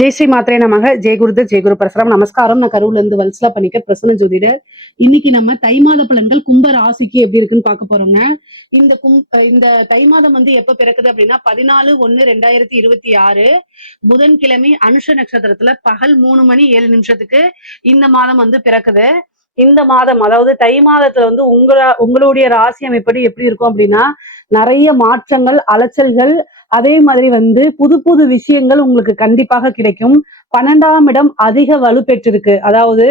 ஜெய் ஸ்ரீ மாத்திரை நமக ஜெய் குருதர் ஜெய் குரு பரசுராம். நமஸ்காரம். நான் கரூர்ல இருந்து வல்சலா பண்ணிக்க பிரசன்ன ஜோதிடர். இன்னைக்கு நம்ம தை மாத பலன்கள் கும்ப ராசிக்கு எப்படி இருக்குன்னு பார்க்க போறோங்க. இந்த தை மாதம் வந்து எப்ப பிறக்குது அப்படின்னா 14/1/2026 புதன்கிழமை அனுஷ நட்சத்திரத்துல பகல் 3:07 இந்த மாதம் வந்து பிறக்குது. இந்த மாதம் அதாவது தை மாதத்துல வந்து உங்களுடைய ராசி அமைப்படி எப்படி இருக்கும் அப்படின்னா நிறைய மாற்றங்கள், அலைச்சல்கள், அதே மாதிரி வந்து புது புது விஷயங்கள் உங்களுக்கு கண்டிப்பாக கிடைக்கும். 12ஆம் இடம் அதிக வலுப்பெற்றிருக்கு. அதாவது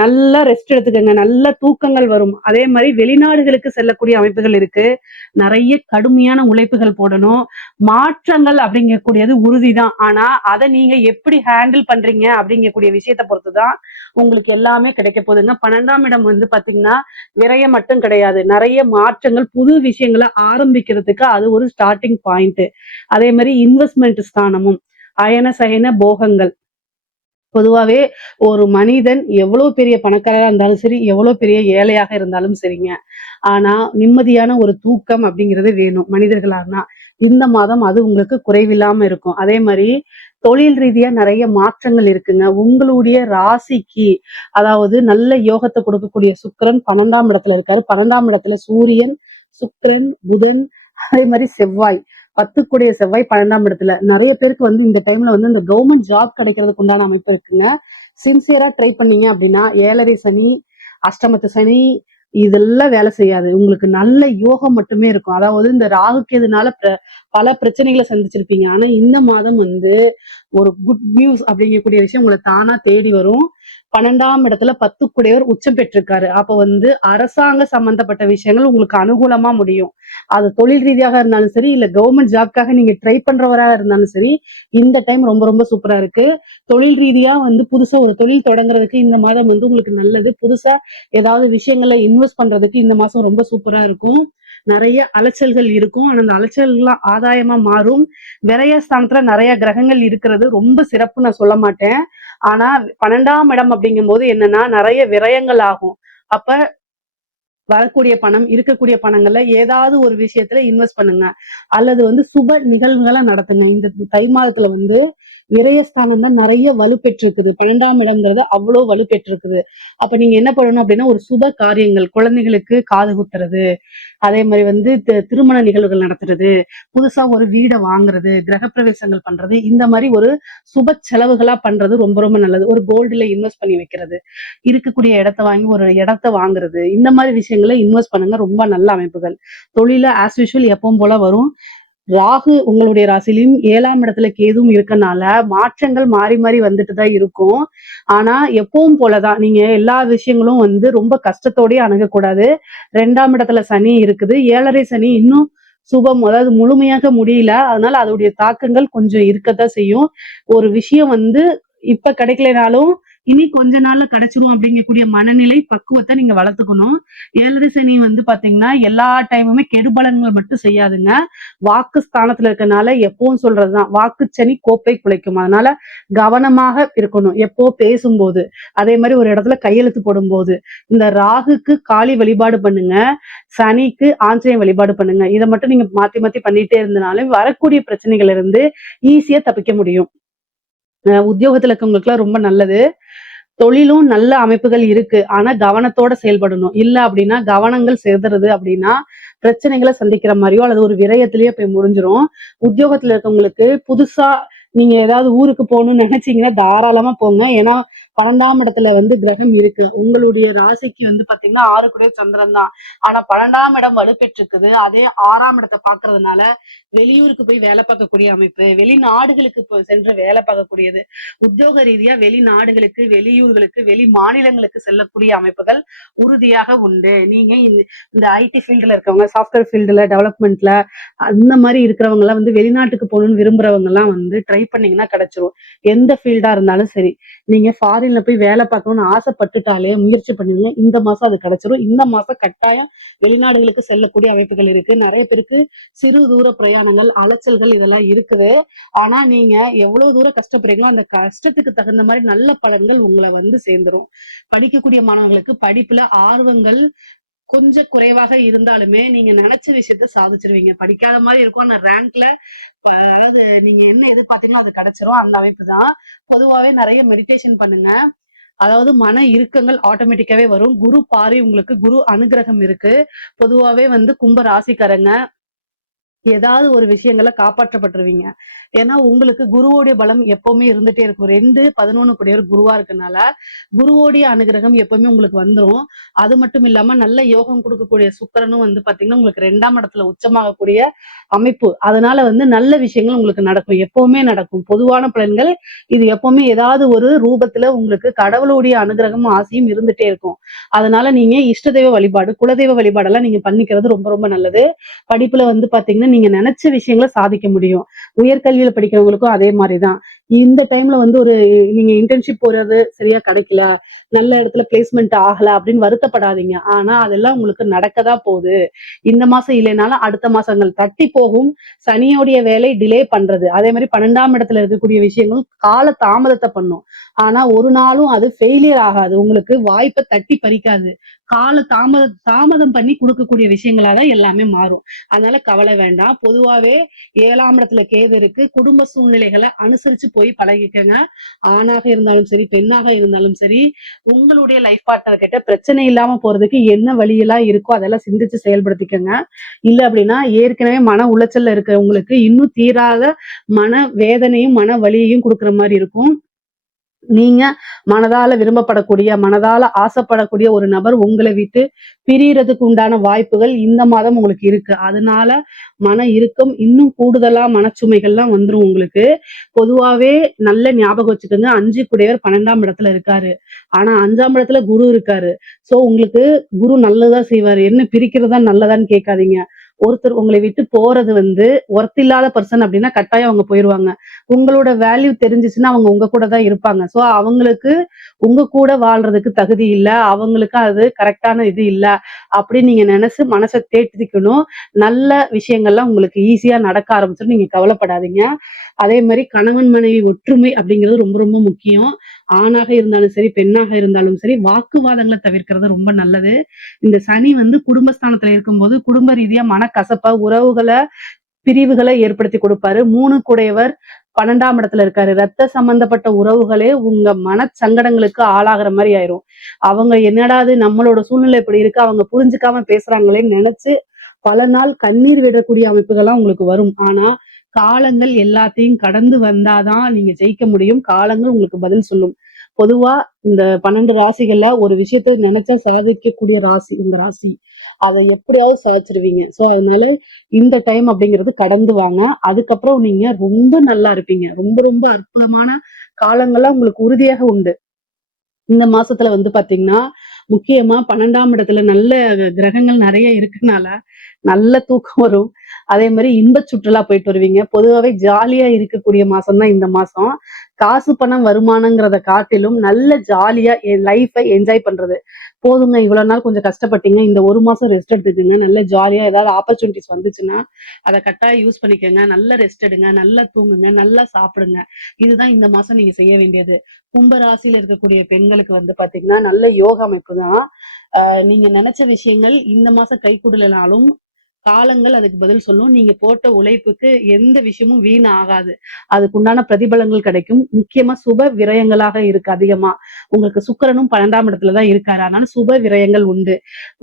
நல்ல ரெஸ்ட் எடுத்துக்கங்க, நல்ல தூக்கங்கள் வரும். அதே மாதிரி வெளிநாடுகளுக்கு செல்லக்கூடிய அமைப்புகள் இருக்கு. நிறைய கடுமையான உழைப்புகள் போடணும். மாற்றங்கள் அப்படிங்கக்கூடியது உறுதிதான். ஆனா அதை நீங்க எப்படி ஹேண்டில் பண்றீங்க அப்படிங்கக்கூடிய விஷயத்தை பொறுத்துதான் உங்களுக்கு எல்லாமே கிடைக்க போகுதுங்க. 12ஆம் இடம் வந்து பாத்தீங்கன்னா விரயம் மட்டும் கிடையாது, நிறைய மாற்றங்கள், புது விஷயங்களை ஆரம்பிக்கிறதுக்கு அது ஒரு ஸ்டார்டிங் பாயிண்ட். அதே மாதிரி இன்வெஸ்ட்மெண்ட் ஸ்தானமும் அயன சயன போகங்கள். பொதுவாவே ஒரு மனிதன் எவ்வளவு பெரிய பணக்காரரா இருந்தாலும் சரி, எவ்வளவு பெரிய ஏழையாக இருந்தாலும் சரிங்க, ஆனா நிம்மதியான ஒரு தூக்கம் அப்படிங்கிறது வேணும் மனிதர்களானா. இந்த மாதம் அது உங்களுக்கு குறைவில்லாம இருக்கும். அதே மாதிரி தொழில் ரீதியா நிறைய மாற்றங்கள் இருக்குங்க. உங்களுடைய ராசிக்கு அதாவது நல்ல யோகத்தை கொடுக்கக்கூடிய சுக்கிரன் 12ஆம் இடத்துல இருக்காரு. 12ஆம் இடத்துல சூரியன், சுக்கிரன், புதன், அதே மாதிரி செவ்வாய், 10 செவ்வாய் 12ஆம் இடத்துல. நிறைய பேருக்கு வந்து இந்த டைம்ல வந்து இந்த கவர்மெண்ட் ஜாப் கிடைக்கிறதுக்கு உண்டான அமைப்பு இருக்குங்க. சின்சியரா ட்ரை பண்ணீங்க அப்படின்னா 7.5 சனி, அஷ்டமத்து சனி இதெல்லாம் வேலை செய்யாது. உங்களுக்கு நல்ல யோகம் மட்டுமே இருக்கும். அதாவது இந்த ராகு கேதுனால பல பிரச்சனைகளை சந்திச்சிருப்பீங்க. ஆனா இந்த மாதம் வந்து ஒரு குட் நியூஸ் அப்படிங்கக்கூடிய விஷயம் உங்களை தானா தேடி வரும். 12ஆம் இடத்துல 10 உச்சம் பெற்றிருக்காரு. அப்ப வந்து அரசாங்க சம்பந்தப்பட்ட விஷயங்கள் உங்களுக்கு அனுகூலமா முடியும். அது தொழில் ரீதியாக இருந்தாலும் சரி, இல்ல கவர்மெண்ட் ஜாப்காக நீங்க ட்ரை பண்றவராக இருந்தாலும் சரி, இந்த டைம் ரொம்ப ரொம்ப சூப்பரா இருக்கு. தொழில் ரீதியா வந்து புதுசா ஒரு தொழில் தொடங்குறதுக்கு இந்த மாதம் வந்து உங்களுக்கு நல்லது. புதுசா ஏதாவது விஷயங்கள்ல இன்வெஸ்ட் பண்றதுக்கு இந்த மாசம் ரொம்ப சூப்பரா இருக்கும். நிறைய அலைச்சல்கள் இருக்கும். ஆனா அந்த அலைச்சல்கள்லாம் ஆதாயமா மாறும். விரயஸ்தானத்துல நிறைய கிரகங்கள் இருக்கிறது ரொம்ப சிறப்பு நான் சொல்ல மாட்டேன். ஆனா 12ஆம் இடம் அப்படிங்கும் போது என்னன்னா நிறைய விரயங்கள் ஆகும். அப்ப வரக்கூடிய பணம், இருக்கக்கூடிய பணங்கள்ல ஏதாவது ஒரு விஷயத்துல இன்வெஸ்ட் பண்ணுங்க. அல்லது வந்து சுப நிகழ்வுகளை நடத்துங்க. இந்த தை மாதத்துல வந்து விரயஸ்தானம் தான் நிறைய வலுப்பெற்றிருக்குது. 12ஆம் இடம்ங்கிறது அவ்வளவு வலுப்பெற்றிருக்குது. அப்ப நீங்க என்ன பண்ணணும் அப்படின்னா ஒரு சுப காரியங்கள், குழந்தைகளுக்கு காது குத்துறது, அதே மாதிரி வந்து திருமண நிகழ்வுகள் நடத்துறது, புதுசா ஒரு வீடை வாங்குறது, கிரகப்பிரவேசங்கள் பண்றது, இந்த மாதிரி ஒரு சுப செலவுகளா பண்றது ரொம்ப ரொம்ப நல்லது. ஒரு கோல்டுல இன்வெஸ்ட் பண்ணி வைக்கிறது, இருக்கக்கூடிய இடத்த வாங்கி ஒரு இடத்த வாங்குறது, இந்த மாதிரி விஷயங்களை இன்வெஸ்ட் பண்ணுங்க. ரொம்ப நல்ல அமைப்புகள். தொழில ஆஸ் யூஷுவல் எப்பவும் போல வரும். ராகு உங்களுடைய ராசிலையும் 7ஆம் இடத்துல கேதுவும் இருக்கனால மாற்றங்கள் மாறி மாறி வந்துட்டு தான் இருக்கும். ஆனா எப்பவும் போலதான் நீங்க எல்லா விஷயங்களும் வந்து ரொம்ப கஷ்டத்தோடயே அணுகக்கூடாது. 2ஆம் இடத்துல சனி இருக்குது. 7.5 சனி இன்னும் சுபம், அதாவது முழுமையாக முடியல. அதனால அதோடைய தாக்கங்கள் கொஞ்சம் இருக்கத்தான் செய்யும். ஒரு விஷயம் வந்து இப்ப கிடைக்கலைனாலும் இனி கொஞ்ச நாள்ல கிடைச்சிரும் அப்படிங்கக்கூடிய மனநிலை பக்குவத்தை நீங்க வளர்த்துக்கணும். 7.5 சனி வந்து பாத்தீங்கன்னா எல்லா டைமுமே கெடுபலன்கள் மட்டும் செய்யாதுங்க. வாக்கு ஸ்தானத்துல இருக்கனால எப்பவும் சொல்றதுதான், வாக்கு சனி கோப்பை குலைக்கும். அதனால கவனமாக இருக்கணும் எப்போ பேசும்போது. அதே மாதிரி ஒரு இடத்துல கையெழுத்து போடும்போது இந்த ராகுக்கு காளி வழிபாடு பண்ணுங்க, சனிக்கு ஆஞ்சநேய வழிபாடு பண்ணுங்க. இதை மட்டும் நீங்க மாத்தி மாத்தி பண்ணிட்டே இருந்தனாலே வரக்கூடிய பிரச்சனைகள் இருந்து ஈஸியா தப்பிக்க முடியும். உத்தியோகத்துல இருக்கவங்களுக்கு எல்லாம் ரொம்ப நல்லது. தொழிலும் நல்ல அமைப்புகள் இருக்கு. ஆனா கவனத்தோட செயல்படணும். இல்ல அப்படின்னா கவனங்கள் சிதறுது அப்படின்னா பிரச்சனைகளை சந்திக்கிற மாதிரியோ அல்லது ஒரு விரயத்திலேயே போய் முடிஞ்சிரும். உத்தியோகத்துல இருக்கவங்களுக்கு புதுசா நீங்க ஏதாவது ஊருக்கு போகணும்னு நினைச்சீங்கன்னா தாராளமா போங்க. ஏன்னா 12ஆம் இடத்துல வந்து கிரகம் இருக்கு. உங்களுடைய ராசிக்கு வந்து பாத்தீங்கன்னா 6 சந்திரன் தான். ஆனா 12ஆம் இடம் வலுப்பெற்றிருக்குது. அதே 6ஆம் இடத்தை பாக்குறதுனால வெளியூருக்கு போய் வேலை பார்க்கக்கூடிய அமைப்பு, வெளிநாடுகளுக்கு சென்று வேலை பார்க்கக்கூடியது, உத்தியோக ரீதியா வெளிநாடுகளுக்கு, வெளியூர்களுக்கு, வெளி மாநிலங்களுக்கு செல்லக்கூடிய அமைப்புகள் உறுதியாக உண்டு. நீங்க இந்த ஐடி ஃபீல்டுல இருக்கவங்க, சாஃப்ட்வேர் ஃபீல்டுல, டெவலப்மெண்ட்ல அந்த மாதிரி இருக்கிறவங்க எல்லாம் வந்து வெளிநாட்டுக்கு போகணும்னு விரும்புறவங்க எல்லாம் வந்து ட்ரை பண்ணீங்கன்னா கிடைச்சிரும். எந்த ஃபீல்டா இருந்தாலும் சரி. நீங்க ஃபாரின்ல போய் வேலை பார்க்கணும்னு ஆசைப்பட்டுட்டாலே முயற்சி பண்ணுவீங்க. இந்த மாசம் அது கிடைச்சிரும். இந்த மாசம் கட்டாயம் வெளிநாடுகளுக்கு செல்லக்கூடிய அமைப்புகள் இருக்கு. நிறைய பேருக்கு சிறு தூர பிரயாணங்கள், அலைச்சல்கள் இதெல்லாம் இருக்குது. ஆனா நீங்க எவ்வளவு தூரம் கஷ்டப்படுறீங்களோ அந்த கஷ்டத்துக்கு தகுந்த மாதிரி நல்ல பலன்கள் உங்களை வந்து சேர்ந்துரும். படிக்கக்கூடிய மாணவர்களுக்கு படிப்புல ஆர்வங்கள் கொஞ்சம் குறைவாக இருந்தாலுமே நீங்க நினைச்ச விஷயத்த சாதிச்சிருவீங்க. படிக்காத மாதிரி இருக்கும். ஆனா ரேங்க்ல அதாவது நீங்க என்ன எதிர்பார்த்தீங்களோ அது கிடைச்சிரும். அந்த அமைப்பு தான். பொதுவாவே நிறைய மெடிடேஷன் பண்ணுங்க. அதாவது மன இறுக்கங்கள் ஆட்டோமேட்டிக்காவே வரும். குரு பார்வை உங்களுக்கு குரு அனுகிரகம் இருக்கு. பொதுவாவே வந்து கும்ப ராசிக்காரங்க ஏதாவது ஒரு விஷயங்கள காப்பாற்றப்பட்டுருவீங்க. ஏன்னா உங்களுக்கு குருவோடைய பலம் எப்பவுமே இருந்துட்டே இருக்கும். 2, 11 கூடியவர் குருவா இருக்கனால, குருவோடைய அனுகிரகம் எப்பவுமே உங்களுக்கு வந்துரும். அது மட்டும் இல்லாம நல்ல யோகம் குடுக்கக்கூடிய சுக்கிரனும் வந்து பாத்தீங்கன்னா, உங்களுக்கு 2ஆம் இடத்துல உச்சமாகக்கூடிய அமைப்பு. அதனால வந்து நல்ல விஷயங்கள் உங்களுக்கு நடக்கும். எப்பவுமே நடக்கும். பொதுவான பலன்கள் இது எப்பவுமே ஏதாவது ஒரு ரூபத்துல உங்களுக்கு கடவுளுடைய அனுகிரகமும், ஆசையும் இருந்துட்டே இருக்கும். அதனால நீங்க இஷ்ட தெய்வ வழிபாடு, குலதெய்வ வழிபாடெல்லாம் நீங்க பண்ணிக்கிறது ரொம்ப ரொம்ப நல்லது. படிப்புல வந்து பாத்தீங்கன்னா, நீங்க நினைச்ச விஷயங்கள சாதிக்க முடியும். உயர்கல்வியில படிக்கிறவங்களுக்கும் அதே மாதிரிதான். இந்த டைம்ல வந்து ஒரு நீங்க இன்டர்ன்ஷிப் போறது சரியா கிடைக்கல, நல்ல இடத்துல பிளேஸ்மெண்ட் ஆகல அப்படின்னு வருத்தப்படாதீங்க. ஆனா அதெல்லாம் உங்களுக்கு நடக்கதான் போகுது. இந்த மாசம் இல்லைனாலும் அடுத்த மாசங்கள் தட்டி போகும். சனியோடைய வேலை டிலே பண்றது. அதே மாதிரி 12ஆம் இடத்துல இருக்கக்கூடிய விஷயங்களும் கால தாமதத்தை பண்ணும். ஆனா ஒரு நாளும் அது ஃபெயிலியர் ஆகாது. உங்களுக்கு வாய்ப்பை தட்டி பறிக்காது. கால தாமதம் பண்ணி கொடுக்கக்கூடிய விஷயங்களாதான் எல்லாமே மாறும். அதனால கவலை வேண்டாம். பொதுவாவே 7ஆம் இடத்துல கேது இருக்கு. குடும்ப சூழ்நிலைகளை அனுசரிச்சு போய் பழகிக்கங்க. ஆணாக இருந்தாலும் சரி, பெண்ணாக இருந்தாலும் சரி, உங்களுடைய லைஃப் பார்ட்னர் கிட்ட பிரச்சனை இல்லாம போறதுக்கு என்ன வழியெல்லாம் இருக்கோ அதெல்லாம் சிந்திச்சு செயல்படுத்திக்கங்க. இல்ல அப்படின்னா ஏற்கனவே மன உளைச்சல்ல இருக்கிறவங்களுக்கு இன்னும் தீராத மன வேதனையும் மன வலியையும் கொடுக்குற மாதிரி இருக்கும். நீங்க மனதால விரும்பப்படக்கூடிய, மனதால ஆசைப்படக்கூடிய ஒரு நபர் உங்களை விட்டு பிரியறதுக்கு உண்டான வாய்ப்புகள் இந்த மாதம் உங்களுக்கு இருக்கு. அதனால மன இறுக்கம் இன்னும் கூடுதலா மனச்சுமைகள்லாம் வந்துரும் உங்களுக்கு. பொதுவாவே நல்ல ஞாபகம் வச்சுக்கோங்க. 5 கூடையவர் 12ஆம் இடத்துல இருக்காரு. ஆனா 5ஆம் இடத்துல குரு இருக்காரு. சோ உங்களுக்கு குரு நல்லதா செய்வாரு. என்ன பிரிக்கிறதா நல்லதான்னு கேட்காதீங்க. ஒருத்தர் உங்களை விட்டு போறது வந்து ஒர்த் இல்லாத பர்சன் அப்படின்னா கட்டாயம் அவங்க போயிருவாங்க. உங்களோட வேல்யூ தெரிஞ்சுச்சுன்னா அவங்க உங்க கூட தான் இருப்பாங்க. சோ அவங்களுக்கு உங்க கூட வாழ்றதுக்கு தகுதி இல்ல. அவங்களுக்கு அது கரெக்டான இது இல்ல. அப்படின்னு நீங்க நினைச்சு மனச தேற்றிக்கணும். நல்ல விஷயங்கள்லாம் உங்களுக்கு ஈஸியா நடக்க ஆரம்பிச்சிடும். நீங்க கவலைப்படாதீங்க. அதே மாதிரி கணவன் மனைவி ஒற்றுமை அப்படிங்கிறது ரொம்ப ரொம்ப முக்கியம். ஆணாக இருந்தாலும் சரி, பெண்ணாக இருந்தாலும் சரி, வாக்குவாதங்களை தவிர்க்கிறது ரொம்ப நல்லது. இந்த சனி வந்து குடும்பஸ்தானத்துல இருக்கும்போது குடும்ப ரீதியா மனக்கசப்ப, உறவுகளை பிரிவுகளை ஏற்படுத்தி கொடுப்பாரு. 3 கூடையவர் 12ஆம் இடத்துல இருக்காரு. ரத்த சம்பந்தப்பட்ட உறவுகளே உங்க மனச்சங்கடங்களுக்கு ஆளாகிற மாதிரி ஆயிரும். அவங்க என்னடா இது நம்மளோட சூழ்நிலை இப்படி இருக்கு, அவங்க புரிஞ்சுக்காம பேசுறாங்களேன்னு நினைச்சு பல நாள் கண்ணீர் விடக்கூடிய அமைப்புகள்லாம் உங்களுக்கு வரும். ஆனா காலங்கள் எல்லாத்தையும் கடந்து வந்தாதான் நீங்க ஜெயிக்க முடியும். காலங்கள் உங்களுக்கு பதில் சொல்லும். பொதுவா இந்த 12 ராசிகள்ல ஒரு விஷயத்த நினைச்சா சாதிக்கக்கூடிய ராசி இந்த ராசி. அதை எப்படியாவது சாதிச்சிருவீங்க. சோ அதனால இந்த டைம் அப்படிங்கிறது கடந்து வாங்க. அதுக்கப்புறம் நீங்க ரொம்ப நல்லா இருப்பீங்க. ரொம்ப ரொம்ப அற்புதமான காலங்கள்லாம் உங்களுக்கு உறுதியாக உண்டு. இந்த மாசத்துல வந்து பாத்தீங்கன்னா, முக்கியமா 12ஆம் இடத்துல நல்ல கிரகங்கள் நிறைய இருக்கனால, நல்ல தூக்கம் வரும். அதே மாரி இன்ப சுற்றுலா போயிட்டு வருவீங்க. பொதுவாவே ஜாலியா இருக்கக்கூடிய மாசம் தான் இந்த மாசம். காசு, பணம், வருமானங்கிறத காட்டிலும் நல்ல ஜாலியா லைஃபை என்ஜாய் பண்றது. போதுங்க இவ்வளவு நாள் கொஞ்சம் கஷ்டப்பட்டீங்க. இந்த 1 மாசம் ரெஸ்ட் எடுத்துக்கங்க. நல்ல ஜாலியா ஏதாவது ஆப்பர்ச்சுனிட்டிஸ் வந்துச்சுன்னா, அத கட்டாயம் யூஸ் பண்ணிக்கங்க. நல்ல ரெஸ்ட் எடுங்க. நல்லா தூங்குங்க. நல்லா சாப்பிடுங்க. இதுதான் இந்த மாசம் நீங்க செய்ய வேண்டியது. கும்ப ராசியில இருக்கக்கூடிய பெண்களுக்கு வந்து பாத்தீங்கன்னா, நல்ல யோக அமைப்பு தான். நீங்க நினைச்ச விஷயங்கள் இந்த மாசம் கைகூடலைனாலும் காலங்கள் அதுக்கு பதில் சொல்லும். நீங்க போட்ட உழைப்புக்கு எந்த விஷயமும் வீண் ஆகாது. அதுக்குண்டான பிரதிபலங்கள் கிடைக்கும். முக்கியமா சுப விரயங்களாக இருக்கு அதிகமா. உங்களுக்கு சுக்கிரனும் 12ஆம் இடத்துல தான் இருக்காரு. அதனால சுப விரயங்கள் உண்டு.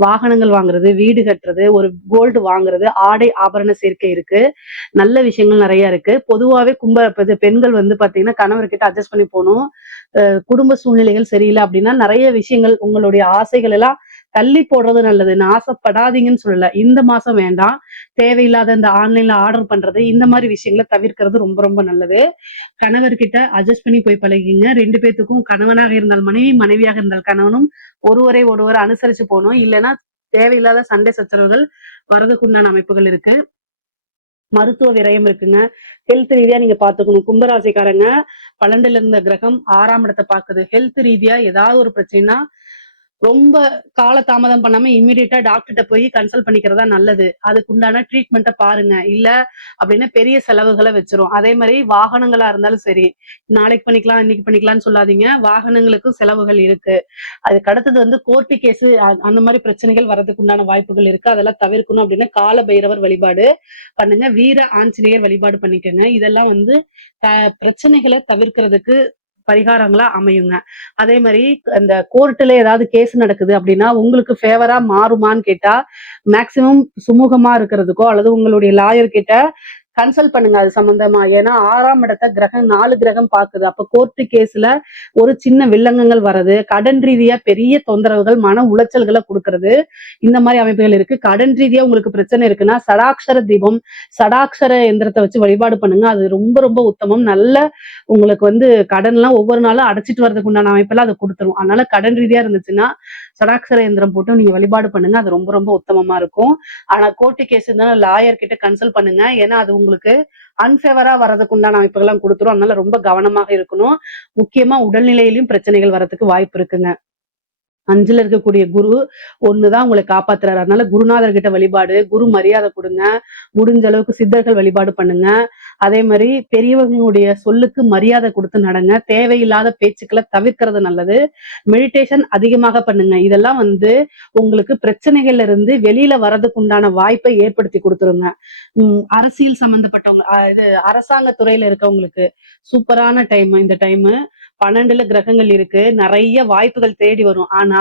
வாகனங்கள் வாங்குறது, வீடு கட்டுறது, ஒரு கோல்டு வாங்குறது, ஆடை ஆபரண சேர்க்கை இருக்கு. நல்ல விஷயங்கள் நிறைய இருக்கு. பொதுவாவே பெண்கள் வந்து பாத்தீங்கன்னா கணவர்கிட்ட அட்ஜஸ்ட் பண்ணி போகணும். குடும்ப சூழ்நிலைகள் சரியில்லை அப்படின்னா நிறைய விஷயங்கள் உங்களுடைய ஆசைகள் எல்லாம் தள்ளி போடுறது நல்லது. நான் ஆசைப்படாதீங்கன்னு சொல்லல. இந்த மாசம் வேண்டாம். தேவையில்லாத இந்த ஆன்லைன்ல ஆர்டர் பண்றது இந்த மாதிரி விஷயங்களை தவிர்க்கிறது ரொம்ப ரொம்ப நல்லது. கணவர்கிட்ட அட்ஜஸ்ட் பண்ணி போய் பழகிங்க. 2 பேத்துக்கும் கணவனாக இருந்தால் மனைவி, மனைவியாக இருந்தால் கணவனும் ஒருவரை ஒருவர் அனுசரிச்சு போகணும். இல்லைன்னா தேவையில்லாத சண்டை சச்சரவுகள் வரதுக்குண்டான அமைப்புகள் இருக்கு. மருத்துவ விரயம் இருக்குங்க. ஹெல்த் ரீதியா நீங்க பாத்துக்கணும். கும்பராசிக்காரங்க 12ல இருந்த கிரகம் 6ஆம் இடத்தை பாக்குது. ஹெல்த் ரீதியா ஏதாவது ஒரு பிரச்சனைனா ரொம்ப கால தாமதம் பண்ணாம இம்மிடியட்டா டாக்டர்கிட்ட போய் கன்சல்ட் பண்ணிக்கிறதா நல்லது. அதுக்கு உண்டான ட்ரீட்மெண்ட்ட பாருங்க. இல்ல அப்படின்னா பெரிய செலவுகள வச்சிரும். அதே மாதிரி வாகனங்களா இருந்தாலும் சரி, நாளைக்கு பண்ணிக்கலாம், இன்னைக்கு பண்ணிக்கலாம்னு சொல்லாதீங்க. வாகனங்களுக்கும் செலவுகள் இருக்கு. அதுக்கு அடுத்தது வந்து கோர்ட்டு கேஸ் அந்த மாதிரி பிரச்சனைகள் வர்றதுக்கு உண்டான வாய்ப்புகள் இருக்கு. அதெல்லாம் தவிர்க்கணும் அப்படின்னா கால பைரவர் வழிபாடு பண்ணுங்க. வீர ஆஞ்சநேயர் வழிபாடு பண்ணிக்கங்க. இதெல்லாம் வந்து பிரச்சனைகளை தவிர்க்கிறதுக்கு பரிகாரங்களா அமையுங்க. அதே மாதிரி அந்த கோர்ட்டுல ஏதாவது கேஸ் நடக்குது அப்படின்னா உங்களுக்கு ஃபேவரா மாறுமான்னு கேட்டா மேக்சிமம் சுமூகமா இருக்கிறதுக்கோ அல்லது உங்களுடைய லாயர் கிட்ட கன்சல்ட் பண்ணுங்க அது சம்பந்தமா. ஏன்னா 6ஆம் இடத்தை கிரகம் 4 கிரகம் பாக்குது. அப்ப கோர்ட்டு கேஸ்ல ஒரு சின்ன வில்லங்கங்கள் வர்றது, கடன் ரீதியா பெரிய தொந்தரவுகள், மன உளைச்சல்களை கொடுக்கறது, இந்த மாதிரி அமைப்புகள் இருக்கு. கடன் ரீதியா உங்களுக்கு பிரச்சனை இருக்குன்னா சடாட்சர தீபம், சடாட்சர எந்திரத்தை வச்சு வழிபாடு பண்ணுங்க. அது ரொம்ப ரொம்ப உத்தமம். நல்ல உங்களுக்கு வந்து கடன் எல்லாம் ஒவ்வொரு நாளும் அடைச்சிட்டு வர்றதுக்கு உண்டான அமைப்பெல்லாம் அதை கொடுத்துரும். அதனால கடன் ரீதியா இருந்துச்சுன்னா சடாட்சர எந்திரம் போட்டு நீங்க வழிபாடு பண்ணுங்க. அது ரொம்ப ரொம்ப உத்தமமா இருக்கும். ஆனா கோர்ட்டு கேஸ் இருந்தாலும் லாயர் கிட்ட கன்சல்ட் பண்ணுங்க. ஏன்னா அது உங்களுக்கு அன்ஃபேவரா வர்றதுக்கு உண்டான அமைப்புகள்லாம் கொடுத்துரும். அதனால ரொம்ப கவனமாக இருக்கணும். முக்கியமா உடல்நிலையிலும் பிரச்சனைகள் வர்றதுக்கு வாய்ப்பு இருக்குங்க. 5ல இருக்கக்கூடிய குரு ஒண்ணுதான் உங்களை காப்பாத்துறாரு. அதனால குருநாதர் கிட்ட வழிபாடு, குரு மரியாதை கொடுங்க. முடிஞ்ச அளவுக்கு சித்தர்கள் வழிபாடு பண்ணுங்க. அதே மாதிரி பெரியவங்களுடைய சொல்லுக்கு மரியாதை கொடுத்து நடங்க. தேவையில்லாத பேச்சுக்களை தவிர்க்கிறது நல்லது. மெடிடேஷன் அதிகமாக பண்ணுங்க. இதெல்லாம் வந்து உங்களுக்கு பிரச்சனைகள்ல இருந்து வெளியில வர்றதுக்கு உண்டான வாய்ப்பை ஏற்படுத்தி கொடுத்துருங்க. அரசியல் சம்பந்தப்பட்டவங்க இது அரசாங்க துறையில இருக்கவங்களுக்கு சூப்பரான டைம் இந்த டைம். 12ல கிரகங்கள் இருக்கு. நிறைய வாய்ப்புகள் தேடி வரும். ஆனா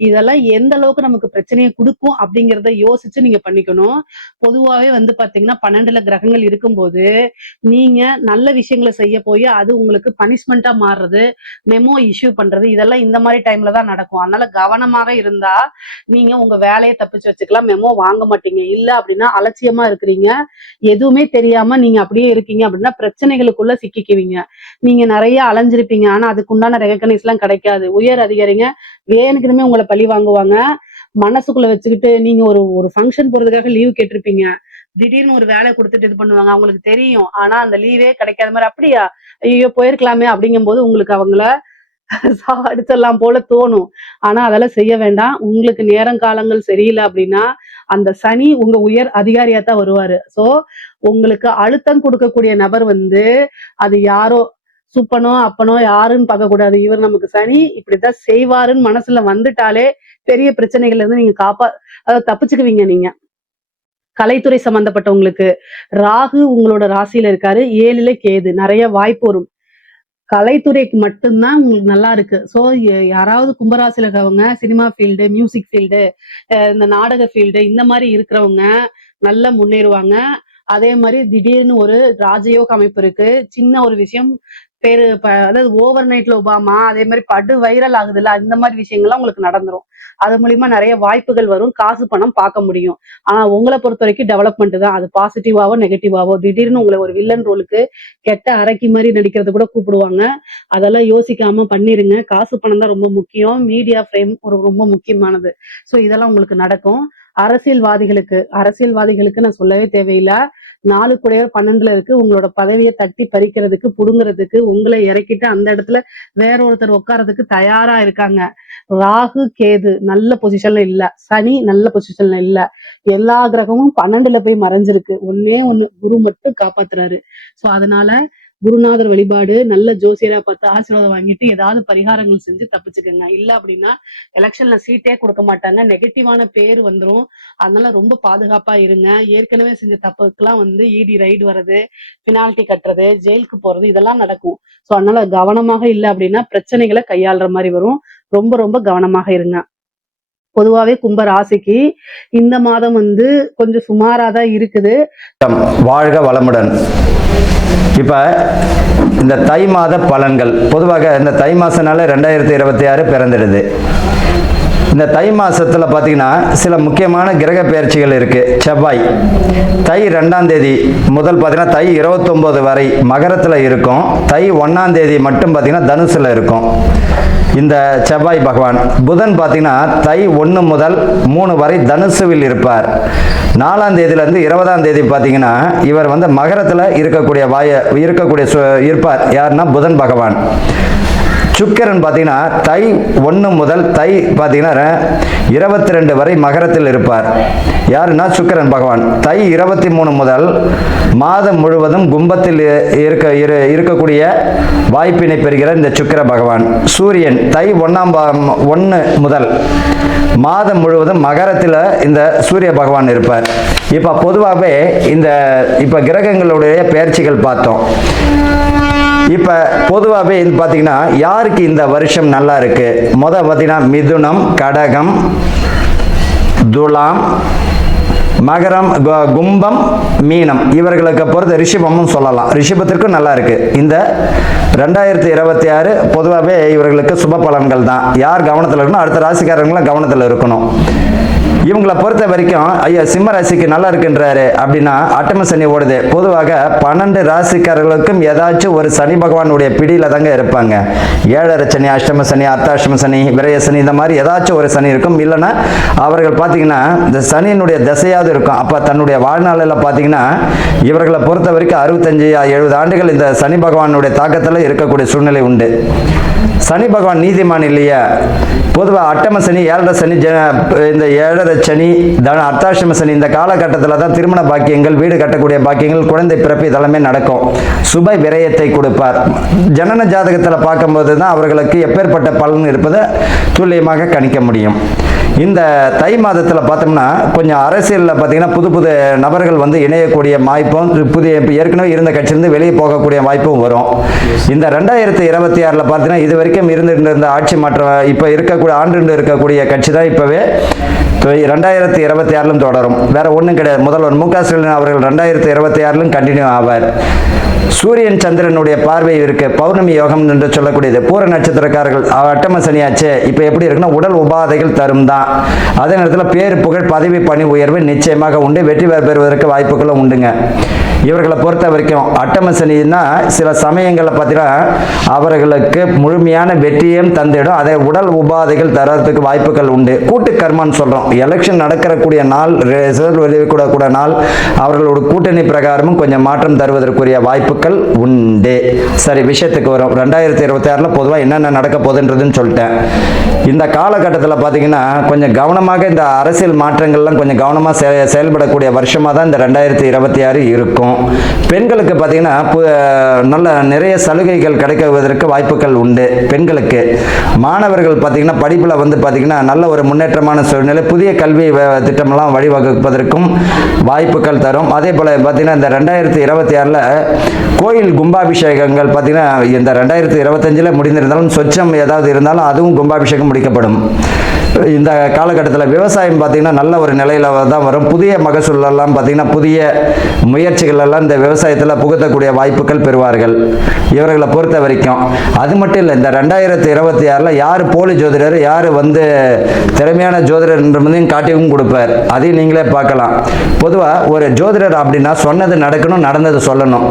இதெல்லாம் எந்த அளவுக்கு நமக்கு பிரச்சனையை கொடுக்கும் அப்படிங்கிறத யோசிச்சு நீங்க பண்ணிக்கணும். பொதுவாவே வந்து பாத்தீங்கன்னா 12ல கிரகங்கள் இருக்கும்போது நீங்க நல்ல விஷயங்களை செய்ய போய் அது உங்களுக்கு பனிஷ்மெண்டா மாறுறது, மெமோ இஷ்யூ பண்றது, இதெல்லாம் இந்த மாதிரி டைம்ல தான் நடக்கும். அதனால கவனமாக இருந்தா நீங்க உங்க வேலையை தப்பிச்சு வச்சுக்கலாம். மெமோ வாங்க மாட்டீங்க. இல்ல அப்படின்னா அலட்சியமா இருக்கிறீங்க, எதுவுமே தெரியாம நீங்க அப்படியே இருக்கீங்க அப்படின்னா பிரச்சனைகளுக்குள்ள சிக்கிக்குவீங்க. நீங்க நிறைய அலைஞ்சிருப்பீங்க. ஆனா அதுக்கு உண்டான ரெகக்னைஸ் எல்லாம் கிடைக்காது. உயர் அதிகாரிங்க வேணுக்குமே உங்களை பழி வாங்குவாங்க. மனசுக்குள்ள வச்சுக்கிட்டு நீங்க ஒரு ஒரு ஃபங்க்ஷன் போறதுக்காக லீவ் கேட்டிருப்பீங்க. திடீர்னு ஒரு வேலை கொடுத்துட்டு இது பண்ணுவாங்க. அவங்களுக்கு தெரியும். ஆனா அந்த லீவே கிடைக்காத மாதிரி அப்படியா ஐயோ போயிருக்கலாமே அப்படிங்கும் போது உங்களுக்கு அவங்கள அடிச்சிடலாம் போல தோணும். ஆனா அதெல்லாம் செய்ய வேண்டாம். உங்களுக்கு நேரம் காலங்கள் சரியில்லை அப்படின்னா அந்த சனி உங்க உயர் அதிகாரியா தான் வருவாரு. சோ உங்களுக்கு அழுத்தம் கொடுக்கக்கூடிய நபர் வந்து அது யாரோ சுப்பனோ அப்பனோ யாருன்னு பார்க்க கூடாது. இவர் நமக்கு சனி இப்படித்தான் செய்வாருன்னு மனசுல வந்துட்டாலே பெரிய பிரச்சனைகள்ல இருந்து நீங்க அதாவது தப்பிச்சுக்குவீங்க. நீங்க கலைத்துறை சம்பந்தப்பட்டவங்களுக்கு ராகு உங்களோட ராசியில இருக்காரு. 7ல கேது. நிறைய வாய்ப்பு வரும். கலைத்துறைக்கு மட்டும்தான் உங்களுக்கு நல்லா இருக்கு. சோ யாராவது கும்பராசில இருக்கவங்க சினிமா ஃபீல்டு, மியூசிக் ஃபீல்டு, இந்த நாடக ஃபீல்டு இந்த மாதிரி இருக்கிறவங்க நல்லா முன்னேறுவாங்க. அதே மாதிரி திடீர்னு ஒரு ராஜயோக அமைப்பு இருக்கு. சின்ன ஒரு விஷயம் பேரு அதாவது ஓவர் நைட்ல ஒபாமா அதே மாதிரி படு வைரல் ஆகுதுல்ல, இந்த மாதிரி விஷயங்கள்லாம் உங்களுக்கு நடந்துரும். அது மூலியமா நிறைய வாய்ப்புகள் வரும். காசு பணம் பார்க்க முடியும். ஆனா உங்களை பொறுத்த வரைக்கும் டெவலப்மெண்ட் தான். அது பாசிட்டிவாவோ நெகட்டிவாவோ திடீர்னு உங்களை ஒரு வில்லன் ரோலுக்கு கெட்ட அரக்கி மாதிரி நடிக்கிறது கூட கூப்பிடுவாங்க. அதெல்லாம் யோசிக்காம பண்ணிருங்க. காசு பணம் தான் ரொம்ப முக்கியம். மீடியா ஃப்ரேம் ஒரு ரொம்ப முக்கியமானது. சோ இதெல்லாம் உங்களுக்கு நடக்கும். அரசியல்வாதிகளுக்கு நான் சொல்லவே தேவையில்லை. 4 கூடையவர் 12ல இருக்கு. உங்களோட பதவியை தட்டி பறிக்கிறதுக்கு, புடுங்கிறதுக்கு, உங்களை இறக்கிட்டு அந்த இடத்துல வேற ஒருத்தர் உட்கார்றதுக்கு தயாரா இருக்காங்க. ராகு கேது நல்ல பொசிஷன்ல இல்ல. சனி நல்ல பொசிஷன்ல இல்ல. எல்லா கிரகமும் 12ல போய் மறைஞ்சிருக்கு. ஒண்ணே ஒண்ணு குரு மட்டும் காப்பாத்துறாரு. சோ அதனால குருநாதர் வழிபாடு, நல்ல ஜோசியரா பார்த்து ஆசீர்வாதம் வாங்கிட்டு ஏதாவது பரிகாரங்கள் செஞ்சு தப்பிச்சுக்கோங்க. இல்ல அப்படின்னா எலெக்ஷன்ல சீட்டே கொடுக்க மாட்டாங்க. நெகட்டிவான பேர் வந்துரும். அதனால ரொம்ப பாதுகாப்பா இருங்க. ஏற்கனவே செஞ்ச தப்புக்கெல்லாம் வந்து இடி ரைடு வர்றது, பெனால்டி கட்டுறது, ஜெயிலுக்கு போறது இதெல்லாம் நடக்கும். சோ அதனால கவனமாக இல்லை அப்படின்னா பிரச்சனைகளை கையாளுற மாதிரி வரும். ரொம்ப ரொம்ப கவனமாக இருங்க. பொதுவாவே கும்ப ராசிக்கு இந்த மாதம் வந்து கொஞ்சம் சுமாராதான் இருக்குது. வாழ்க வளமுடன். இப்போ இந்த தை மாத பலன்கள் பொதுவாக இந்த தை மாதனால 2026 பிறந்துடுது. இந்த தை மாதத்தில் பார்த்தீங்கன்னா சில முக்கியமான கிரக பயிற்சிகள் இருக்குது. செவ்வாய் தை 2ஆம் தேதி முதல் பார்த்தீங்கன்னா தை 29 வரை மகரத்தில் இருக்கும். தை 1ஆம் தேதி மட்டும் பார்த்தீங்கன்னா தனுசில் இருக்கும் இந்த செவ்வாய் பகவான். புதன் பார்த்தீங்கன்னா தை 1 முதல் 3 வரை தனுசுவில் இருப்பார். 4ஆம் தேதியிலேருந்து 20ஆம் தேதி பார்த்தீங்கன்னா இவர் வந்து மகரத்தில் இருப்பார். யாருன்னா புதன் பகவான். சுக்கிரன் பார்த்தீங்கன்னா தை 1 முதல் தை பார்த்தீங்கன்னா 22 வரை மகரத்தில் இருப்பார். யாருன்னா சுக்கிரன் பகவான். தை 23 முதல் மாதம் முழுவதும் கும்பத்தில் இருக்கக்கூடிய வாய்ப்பினை பெறுகிறார் இந்த சுக்கிர பகவான். சூரியன் தை 1 முதல் மாதம் முழுவதும் மகரத்தில் இந்த சூரிய பகவான் இருப்பார். இப்போ பொதுவாகவே இப்போ கிரகங்களுடைய பெயர்ச்சிகள் பார்த்தோம். இப்போ பொதுவாகவே இது பார்த்தீங்கன்னா யாருக்கு இந்த வருஷம் நல்லா இருக்கு? பார்த்தீங்கன்னா மிதுனம், கடகம், துலாம், மகரம், கும்பம், மீனம் இவர்களுக்கு பொறுத்த ரிஷபமும் சொல்லலாம். ரிஷபத்திற்கும் நல்லா இருக்கு. இந்த 2026 பொதுவாகவே இவர்களுக்கு சுப பலன்கள் தான். யார் கவனத்தில் இருக்கணும்? அடுத்த ராசிக்காரங்களும் கவனத்தில் இருக்கணும். இவங்களை பொறுத்த வரைக்கும் ஐயா சிம்ம ராசிக்கு நல்லா இருக்குன்றாரு அப்படின்னா அட்டம சனி ஓடுது. பொதுவாக 12 ராசிக்காரர்களுக்கும் ஏதாச்சும் ஒரு சனி பகவானுடைய பிடியில தாங்க இருப்பாங்க. 7 சனி, அஷ்டம சனி, அர்த்தாஷ்டம சனி, விரய சனி, இந்த மாதிரி ஏதாச்சும் ஒரு சனி இருக்கும். இல்லைன்னா அவர்கள் பார்த்தீங்கன்னா இந்த சனியினுடைய திசையாவது இருக்கும். அப்போ தன்னுடைய வாழ்நாளில் பார்த்தீங்கன்னா இவர்களை பொறுத்த வரைக்கும் 65-70 ஆண்டுகள் இந்த சனி பகவானுடைய தாக்கத்தில் இருக்கக்கூடிய சூழ்நிலை உண்டு. சனி பகவான் நீதிமான் இல்லையா? பொதுவாக அட்டம சனி, 7 சனி, இந்த 7 சனி, அர்த்தாஷ்டம சனி இந்த காலகட்டத்தில் தான் திருமண பாக்கியங்கள், வீடு கட்டக்கூடிய பாக்கியங்கள், குழந்தை பிறப்பு இதெல்லாமே நடக்கும். சுப விரயத்தை கொடுப்பார். ஜனன ஜாதகத்தில் பார்க்கும்போது தான் அவர்களுக்கு எப்பேற்பட்ட பலன் இருப்பதை துல்லியமாக கணிக்க முடியும். இந்த தை மாதத்தில் பார்த்தோம்னா கொஞ்சம் அரசியலில் பார்த்தீங்கன்னா புது புது நபர்கள் வந்து இணையக்கூடிய வாய்ப்பும், ஏற்கனவே இருந்த கட்சியிலிருந்து வெளியே போகக்கூடிய வாய்ப்பும் வரும். இந்த 2026 பார்த்தீங்கன்னா இது வரைக்கும் இருந்த ஆட்சி மாற்றம் இப்போ இருக்கக்கூடிய இருக்கக்கூடிய கட்சி தான் இப்போவே 2026 தொடரும். வேற ஒன்றும் கிடையாது. முதல்வர் மு க ஸ்டாலின் அவர்கள் 2026 கண்டினியூ ஆவார். சூரியன் சந்திரனுடைய பார்வை இருக்கு. பௌர்ணமி யோகம் என்று சொல்லக்கூடியது. பூர நட்சத்திரக்காரர்கள் அட்டம சனியாச்சு. இப்போ எப்படி இருக்குன்னா உடல் உபாதைகள் தரும் தான். அதே நேரத்தில் பேர் புகழ், பதவி, பணி உயர்வு நிச்சயமாக உண்டு. வெற்றி பெறுவதற்கு வாய்ப்புகளும் உண்டுங்க. இவர்களை பொறுத்த வரைக்கும் அட்டம சனின்னா சில சமயங்களில் பார்த்தீங்கன்னா அவர்களுக்கு முழுமையான வெற்றியும் தந்திடும். அதே உடல் உபாதைகள் தரத்துக்கு வாய்ப்புகள் உண்டு. கூட்டு கர்மான்னு சொல்கிறோம். எலெக்ஷன் நடக்கக்கூடிய நாள், ரிசல்ட் வெளியிடக்கூடிய நாள், அவர்களோட கூட்டணி பிரகாரமும் கொஞ்சம் மாற்றம் தருவதற்குரிய வாய்ப்புகள் உண்டு. சரி, விஷயத்துக்கு வரும். 2026 பொதுவாக என்னென்ன நடக்க போகுதுன்றதுன்னு சொல்லிட்டேன். இந்த காலகட்டத்தில் பார்த்தீங்கன்னா கொஞ்சம் கவனமாக இந்த அரசியல் மாற்றங்கள்லாம் கொஞ்சம் கவனமாக செயல்படக்கூடிய வருஷமாக தான் இந்த 2026 இருக்கும். பெண்களுக்கு பார்த்தீங்கன்னா நல்ல நிறைய சலுகைகள் கிடைக்குவதற்கு வாய்ப்புகள் உண்டு. பெண்களுக்கு மாணவர்கள் பார்த்தீங்கன்னா படிப்பில் வந்து பார்த்தீங்கன்னா நல்ல ஒரு முன்னேற்றமான சூழ்நிலை, புதிய கல்வி திட்டமெல்லாம் வழிவகுப்பதற்கும் வாய்ப்புகள் தரும். அதே போல் பார்த்தீங்கன்னா இந்த 2026 கோயில் கும்பாபிஷேகங்கள் பார்த்தீங்கன்னா இந்த 2025 முடிந்திருந்தாலும் சொச்சம் ஏதாவது இருந்தாலும் அதுவும் கும்பாபிஷேகம் முடிக்கப்படும். இந்த காலகட்டத்தில் விவசாயம் பார்த்தீங்கன்னா நல்ல ஒரு நிலையில் தான் வரும். புதிய மகசூலெல்லாம் பார்த்தீங்கன்னா புதிய முயற்சிகள் எல்லாம் இந்த விவசாயத்தில் புகுத்தக்கூடிய வாய்ப்புகள் பெறுவார்கள் இவர்களை பொறுத்த வரைக்கும். அது மட்டும் இல்லை, இந்த 2026 யார் போலி ஜோதிடர், யார் வந்து திறமையான ஜோதிடர் என்றதையும் காட்டியும் கொடுப்பார். அதையும் நீங்களே பார்க்கலாம். பொதுவாக ஒரு ஜோதிடர் அப்படின்னா சொன்னது நடக்கணும், நடந்தது சொல்லணும்.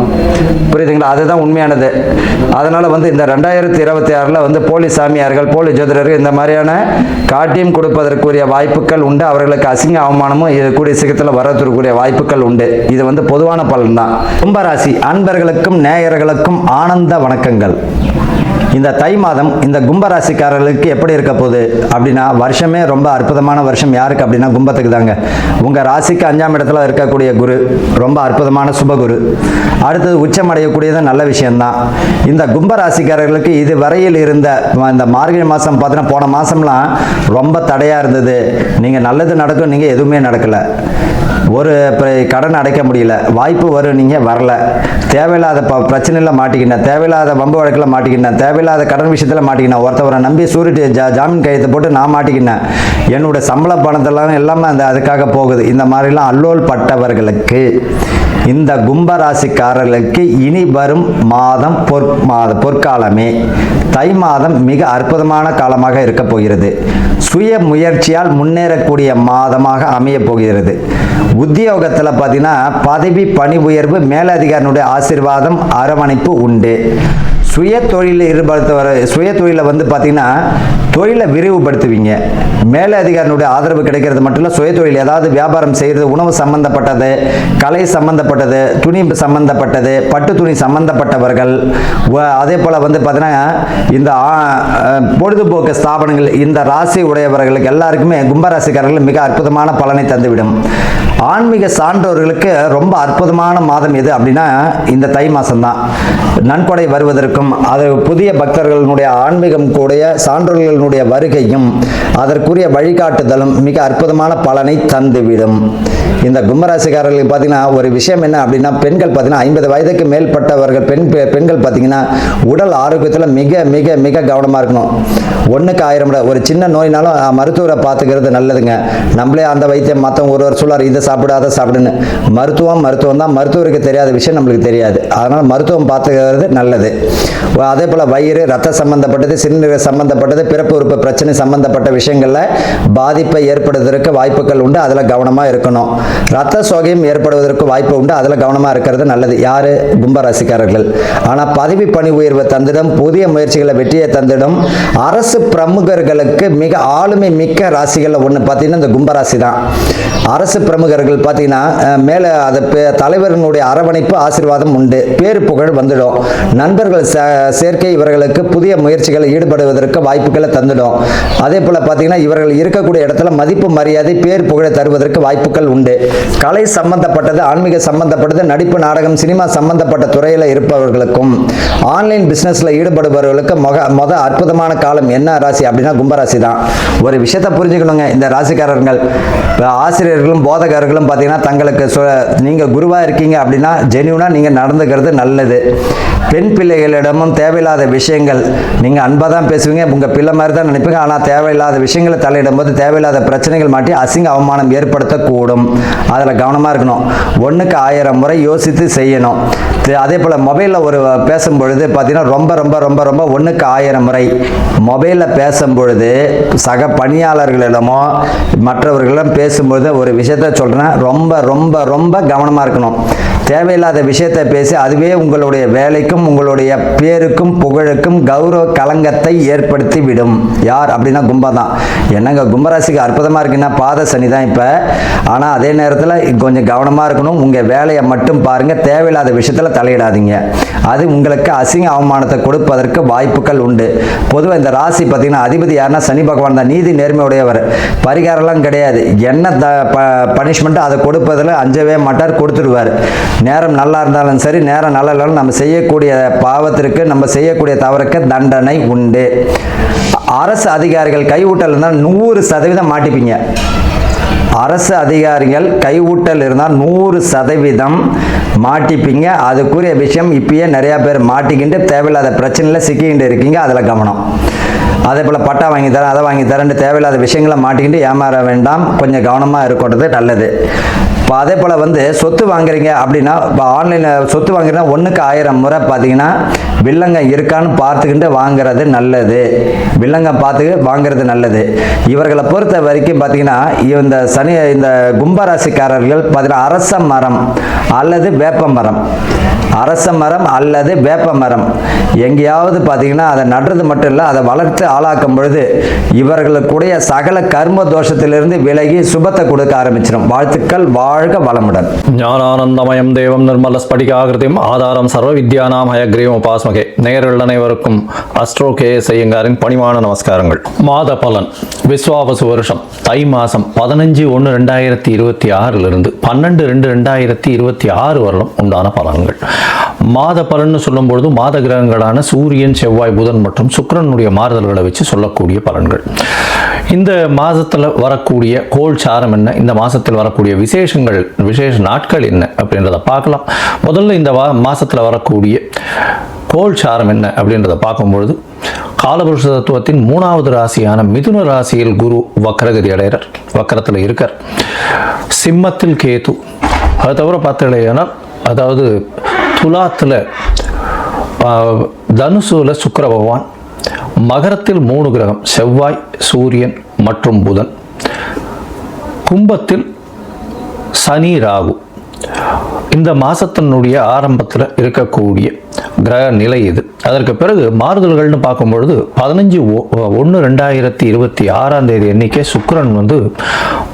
புரியுதுங்களா? அதுதான் உண்மையானது. அதனால் வந்து இந்த 2026 வந்து போலி சாமியார்கள், போலி ஜோதிடர்கள் இந்த மாதிரியான காட்டியும் கொடுப்பதற்குரிய வாய்ப்புகள் உண்டு. அவர்களுக்கு அசிங்க அவமானமும் கூடிய சீக்கிரத்தில் வரக்கூடிய வாய்ப்புகள் உண்டு. இது வந்து பொதுவான பலன் தான். கும்பராசி அன்பர்களுக்கும் நேயர்களுக்கும் ஆனந்த வணக்கங்கள். இந்த தை மாதம் இந்த கும்பராசிக்காரர்களுக்கு எப்படி இருக்க போகுது அப்படின்னா, வருஷமே ரொம்ப அற்புதமான வருஷம். யாருக்கு அப்படின்னா கும்பத்துக்கு தாங்க. உங்கள் ராசிக்கு 5ஆம் இடத்துல இருக்கக்கூடிய குரு ரொம்ப அற்புதமான சுபகுரு. அடுத்தது உச்சம் அடையக்கூடியது நல்ல விஷயம்தான். இந்த கும்பராசிக்காரர்களுக்கு இது வரையில் இருந்த இந்த மார்கழி மாதம் பார்த்தீங்கன்னா போன மாதம்லாம் ரொம்ப தடையாக இருந்தது. நீங்கள் நல்லது நடக்கும், நீங்கள் எதுவுமே நடக்கலை. ஒரு கடன் அடைக்க முடியல, வாய்ப்பு வரும், நீங்கள் வரல. தேவையில்லாத பிரச்சனையில் மாட்டிக்கிட்டேன், தேவையில்லாத வம்பு வழக்கில் மாட்டிக்கிட்டேன், தேவையில்லாத கடன் விஷயத்தில் மாட்டிக்கினேன், ஒருத்தவரை நம்பி சூரிட்டி ஜாமீன் கையெழுத்து போட்டு நான் மாட்டிக்கினேன், என்னோட சம்பள பணத்தெல்லாம் எல்லாமே அதுக்காக போகுது. இந்த மாதிரிலாம் அல்லோல் பட்டவர்களுக்கு, இந்த கும்பராசிக்காரர்களுக்கு இனி வரும் மாதம் பொற்காலமே. தை மாதம் மிக அற்புதமான காலமாக இருக்க போகிறது. சுய முயற்சியால் முன்னேறக்கூடிய மாதமாக அமைய போகிறது. உத்தியோகத்தில் பார்த்தீங்கன்னா பதவி, பணி உயர்வு, மேலதிகாரினுடைய ஆசீர்வாதம், அரவணைப்பு உண்டு. சுய தொழிலில் ஈடுபடுத்தவர சுய தொழிலை வந்து பார்த்தீங்கன்னா தொழிலை விரிவுபடுத்துவீங்க. மேலதிகாரினுடைய ஆதரவு கிடைக்கிறது மட்டும் இல்லை, சுய தொழில் ஏதாவது வியாபாரம் செய்கிறது, உணவு சம்பந்தப்பட்டது, கலை சம்பந்தப்பட்டது, துணி சம்பந்தப்பட்டது, பட்டு துணி சம்பந்தப்பட்டவர்கள், அதே போல் வந்து பார்த்தீங்கன்னா இந்த பொழுதுபோக்கு ஸ்தாபனங்கள், இந்த ராசி உடையவர்களுக்கு எல்லாருக்குமே கும்பராசிக்காரர்கள் மிக அற்புதமான பலனை தந்துவிடும். ஆன்மீக சான்றோர்களுக்கு ரொம்ப அற்புதமான மாதம் எது அப்படின்னா இந்த தை மாதம்தான். நன்கொடை வருவதற்கும் அது புதிய பக்தர்களுடைய ஆன்மீகம் கூடிய சான்றோர்களுடைய வருகையும் அதற்குரிய வழிகாட்டுதலும் மிக அற்புதமான பலனை தந்துவிடும். இந்த கும்பராசிக்காரர்களுக்கு பார்த்தீங்கன்னா ஒரு விஷயம் என்ன அப்படின்னா, பெண்கள் பார்த்தீங்கன்னா 50 வயதுக்கு மேற்பட்டவர்கள் பெண்கள் பார்த்தீங்கன்னா உடல் ஆரோக்கியத்தில் மிக மிக மிக கவனமாக இருக்கணும். 1க்கு 1000 ஒரு சின்ன நோயினாலும் மருத்துவரை பார்த்துக்கிறது நல்லதுங்க. நம்மளே அந்த வைத்தியம் மற்றவங்க ஒருவர் சொல்லுவார் இதை சாப்பிடு அதை சாப்பிடுன்னு. மருத்துவம் தான், மருத்துவருக்கு தெரியாத விஷயம் நம்மளுக்கு தெரியாது. அதனால் மருத்துவம் பார்த்துக்கிறது நல்லது. அதே போல் வயிறு, ரத்த சம்பந்தப்பட்டது, சிறுநீரக சம்பந்தப்பட்டது, பிறப்பு உறுப்பு பிரச்சனை சம்பந்தப்பட்ட விஷயங்களில் பாதிப்பை ஏற்படுவதற்கு வாய்ப்புகள் உண்டு. அதில் கவனமாக இருக்கணும். ரத்த சோகையும் ஏற்படுவதற்கு வாய்ப்பு உண்டு. அதில் கவனமாக இருக்கிறது நல்லது. யாரு? கும்பராசிக்காரர்கள். ஆனால் பதவி பணி உயர்வு தந்திடும், புதிய முயற்சிகளை வெற்றியை தந்திடும். அரசு பிரமுகர்களுக்கு மிக ஆளுமை மிக்க ராசிகளில் ஒன்று பார்த்தீங்கன்னா இந்த கும்பராசி தான். அரசு பிரமுகர்கள் பார்த்தீங்கன்னா மேலே அது தலைவர்களுடைய அரவணைப்பு ஆசீர்வாதம் உண்டு. பேரு புகழ் வந்துடும். நண்பர்கள் சேர்க்கை இவர்களுக்கு புதிய முயற்சிகளை ஈடுபடுவதற்கு வாய்ப்புகளை தந்துடும். அதே போல் பார்த்தீங்கன்னா இவர்கள் இருக்கக்கூடிய இடத்துல மதிப்பு மரியாதை பேர் புகழை தருவதற்கு வாய்ப்புகள் உண்டு. கலை சம்பந்தப்பட்டது, ஆன்மீக சம்பந்தப்பட்டது, நடிப்பு, நாடகம், சினிமா சம்பந்தப்பட்ட துறையில் இருப்பவர்களுக்கும் ஆன்லைன் பிசினஸ்ல ஈடுபடுபவர்களுக்கு மொத அற்புதமான காலம் என்ன ராசி அப்படின்னா கும்பராசி தான். ஒரு விஷயத்தை புரிஞ்சுக்கணுங்க, இந்த ராசிக்காரர்கள் ஆசிரியர்களும் போதகர்களும் பார்த்தீங்கன்னா தங்களுக்கு நீங்கள் குருவாக இருக்கீங்க அப்படின்னா ஜென்யூனாக நீங்கள் நடந்துக்கிறது நல்லது. பெண் பிள்ளைகளிடமும் தேவையில்லாத விஷயங்கள், நீங்கள் அன்பாக தான் பேசுவீங்க, உங்கள் பிள்ளை மாதிரி தான் நினைப்பீங்க. ஆனால் தேவையில்லாத விஷயங்களை தலையிடும் போது தேவையில்லாத பிரச்சனைகள் மாட்டி அசிங்க அவமானம் ஏற்படுத்தக்கூடும். அதில் கவனமாக இருக்கணும். 1க்கு 1000 முறை யோசித்து செய்யணும். அதே போல் மொபைலில் ஒரு பேசும்பொழுது பார்த்தீங்கன்னா ரொம்ப ரொம்ப ரொம்ப ரொம்ப 1க்கு 1000 முறை மொபைலில் பேசும்பொழுது சக பணியாளர்களிடமோ மற்றவர்களிடம் பேசும்பொழுது ஒரு விஷயத்த சொல்கிறேன், ரொம்ப ரொம்ப ரொம்ப கவனமாக இருக்கணும். தேவையில்லாத விஷயத்தை பேசி அதுவே உங்களுடைய வேலைக்கும் உங்களுடைய பேருக்கும் புகழுக்கும் கௌரவ களங்கத்தை ஏற்படுத்தி விடும். யார் அப்படின்னா கும்பம் தான். என்னங்க கும்பராசிக்கு அற்புதமாக இருக்குன்னா பாத சனி தான் இப்போ. ஆனால் அதே நேரத்தில் கொஞ்சம் கவனமாக இருக்கணும். உங்கள் வேலையை மட்டும் பாருங்கள், தேவையில்லாத விஷயத்தில் தலையிடாதீங்க. அது உங்களுக்கு அசிங்க அவமானத்தை கொடுப்பதற்கு வாய்ப்புகள் உண்டு. பொதுவாக இந்த ராசி பார்த்தீங்கன்னா அதிபதி யாருன்னா சனி பகவான் தான். நீதி நேர்மையுடையவர், பரிகாரம்லாம் கிடையாது. என்ன பனிஷ்மெண்ட்டோ அதை கொடுப்பதில் அஞ்சவே மாட்டார், கொடுத்துடுவார். நேரம் நல்லா இருந்தாலும் சரி, நேரம் நல்லா இருந்தாலும் நம்ம செய்யக்கூடிய பாவத்திற்கு, நம்ம செய்யக்கூடிய தவறுக்கு தண்டனை உண்டு. அரசு அதிகாரிகள் கைவிட்டல் இருந்தால் 100% மாட்டிப்பீங்க. அரசு அதிகாரிகள் கைவிட்டல் இருந்தால் 100% மாட்டிப்பீங்க. அதுக்குரிய விஷயம் இப்பயே நிறையா பேர் மாட்டிக்கிட்டு தேவையில்லாத பிரச்சனையில் சிக்கிக்கிட்டு இருக்கீங்க. அதில் கவனம். அதே போல் பட்டா வாங்கி தரேன், அதை வாங்கி தரேன்ட்டு தேவையில்லாத விஷயங்களை மாட்டிக்கிட்டு ஏமாற வேண்டாம். கொஞ்சம் கவனமாக இருக்கிறது நல்லது. இப்போ அதே போல் வந்து சொத்து வாங்குறீங்க அப்படின்னா, இப்போ ஆன்லைனில் சொத்து வாங்குறீங்கன்னா 1க்கு 1000 முறை பார்த்தீங்கன்னா வில்லங்கம் இருக்கான்னு பார்த்துக்கிட்டு வாங்குறது நல்லது. வில்லங்கம் பார்த்து வாங்குறது நல்லது. இவர்களை பொறுத்த வரைக்கும் பார்த்தீங்கன்னா இந்த கும்பராசிக்காரர்கள் பார்த்தீங்கன்னா அரச மரம் அல்லது வேப்ப மரம், அரச மரம் அல்லது வேப்ப மரம் எங்கேயாவது பார்த்தீங்கன்னா அதை நடுறது மட்டும் இல்லை, அதை வளர்த்து ஆளாக்கும் பொழுது இவர்களுக்குடைய சகல கர்ம தோஷத்திலிருந்து விலகி சுபத்தை கொடுக்க ஆரம்பிச்சிடும். வாழ்த்துக்கள், வாழ்க வளமுடன். ஞானானந்தமயம் தேவம் நிர்மல ஸ்படிகாகிருதியும் ஆதாரம் சர்வ வித்யானாம் ஹயக்ரீவம் உபாஸ்மகே. நேயர்கள் அனைவருக்கும் அஸ்ட்ரோ KS ஐயங்காரின் பணிவான நமஸ்காரங்கள். மாத பலன் விஸ்வாவசு வருஷம் தை மாதம் 15/1/2026 இருந்து 12/2/2026 வருடம் உண்டான பலன்கள். மாத பலன்னு சொல்லும்பொழுது மாத கிரகங்களான சூரியன், செவ்வாய், புதன் மற்றும் சுக்கிரனுடைய மாறுதல்களை வச்சு சொல்லக்கூடிய பலன்கள். இந்த மாதத்தில் வரக்கூடிய கோள் சாரம் என்ன, இந்த மாதத்தில் வரக்கூடிய விசேஷ நாட்கள் என்ன அப்படின்றத பார்க்கலாம். முதல்ல இந்த மாதத்தில் வரக்கூடிய கோள் சாரம் என்ன அப்படின்றத பார்க்கும்பொழுது காலபுருஷ தத்துவத்தின் 3வது ராசியான மிதுன ராசியில் குரு வக்ரகதி அடைகிறார், வக்கரத்தில் இருக்கார். சிம்மத்தில் கேது, அது தவிர பார்த்தீங்கன்னா அதாவது துலாத்தில் தனுசுல சுக்கிர பகவான், மகரத்தில் 3 கிரகம் செவ்வாய், சூரியன் மற்றும் புதன், கும்பத்தில் சனி, ராகு, இந்த மாதத்தினுடைய ஆரம்பத்தில் இருக்கக்கூடிய கிரக நிலை இது. அதற்கு பிறகு மாறுதல்கள்னு பார்க்கும்பொழுது 15/1/2026 அன்னைக்கே சுக்கிரன் வந்து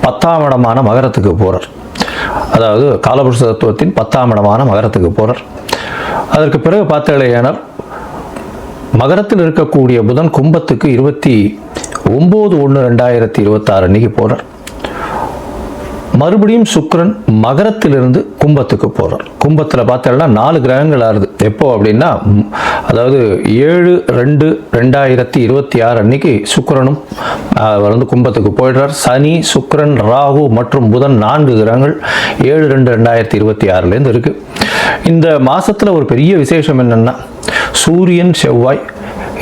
10ஆம் இடமான மகரத்துக்கு போகிறார். அதாவது காலபுருஷ தத்துவத்தின் 10ஆம் இடமான மகரத்துக்கு போகிறார். அதற்கு பிறகு பார்த்தீங்கன்னா மகரத்தில் இருக்கக்கூடிய புதன் கும்பத்துக்கு 29/1/2026 அன்னைக்கு போகிறார். மறுபடியும் சுக்கிரன் மகரத்திலிருந்து கும்பத்துக்கு போகிறார். கும்பத்தில் பார்த்தீங்கன்னா 4 கிரகங்கள் ஆறுது. எப்போ அப்படின்னா, அதாவது 7/2/2026 அன்னைக்கு சுக்கிரனும் வந்து கும்பத்துக்கு போயிடுறார். சனி, சுக்கிரன், ராகு மற்றும் புதன் 4 கிரகங்கள் 7/2/2026 இருக்கு. இந்த மாசத்துல ஒரு பெரிய விசேஷம் என்னன்னா, சூரியன், செவ்வாய்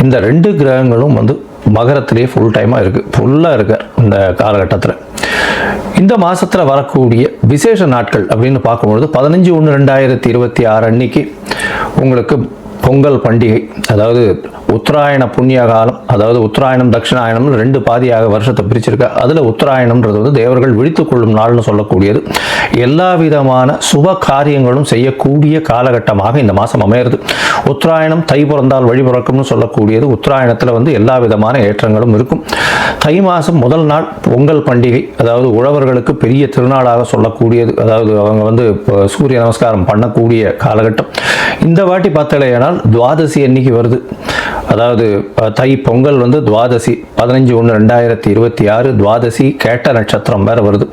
இந்த 2 கிரகங்களும் வந்து மகரத்திலேயே ஃபுல்லாக இருக்கார் இந்த காலகட்டத்தில். இந்த மாசத்தில் வரக்கூடிய விசேஷ நாட்கள் அப்படின்னு பார்க்கும்பொழுது 15/1/2026 அன்னைக்கு உங்களுக்கு பொங்கல் பண்டிகை, அதாவது உத்தராயண புண்ணிய காலம், அதாவது உத்தராயணம் தட்சிணாயணம் 2 பாதியாக வருஷத்தை பிரிச்சிருக்க. அதில் உத்தராயணம்ன்றது வந்து தேவர்கள் விழித்துக் கொள்ளும் நாள்னு சொல்லக்கூடியது. எல்லா விதமான சுப காரியங்களும் செய்யக்கூடிய காலகட்டமாக இந்த மாதம் அமையிறது. உத்தராயணம் தை பிறந்தால் வழி பிறக்கும்னு சொல்லக்கூடியது. உத்தராயணத்தில் வந்து எல்லா விதமான ஏற்றங்களும் இருக்கும். தை மாதம் முதல் நாள் பொங்கல் பண்டிகை, அதாவது உழவர்களுக்கு பெரிய திருநாளாக சொல்லக்கூடியது. அதாவது அவங்க வந்து சூரிய நமஸ்காரம் பண்ணக்கூடிய காலகட்டம். இந்த வாட்டி பார்த்தலையானால் துவாதசி அன்னைக்கு வருது. அதாவது தை பொங்கல் வந்து துவாதசி 15/1/2026 துவாதசி கேட்ட நட்சத்திரம் வேற வருது.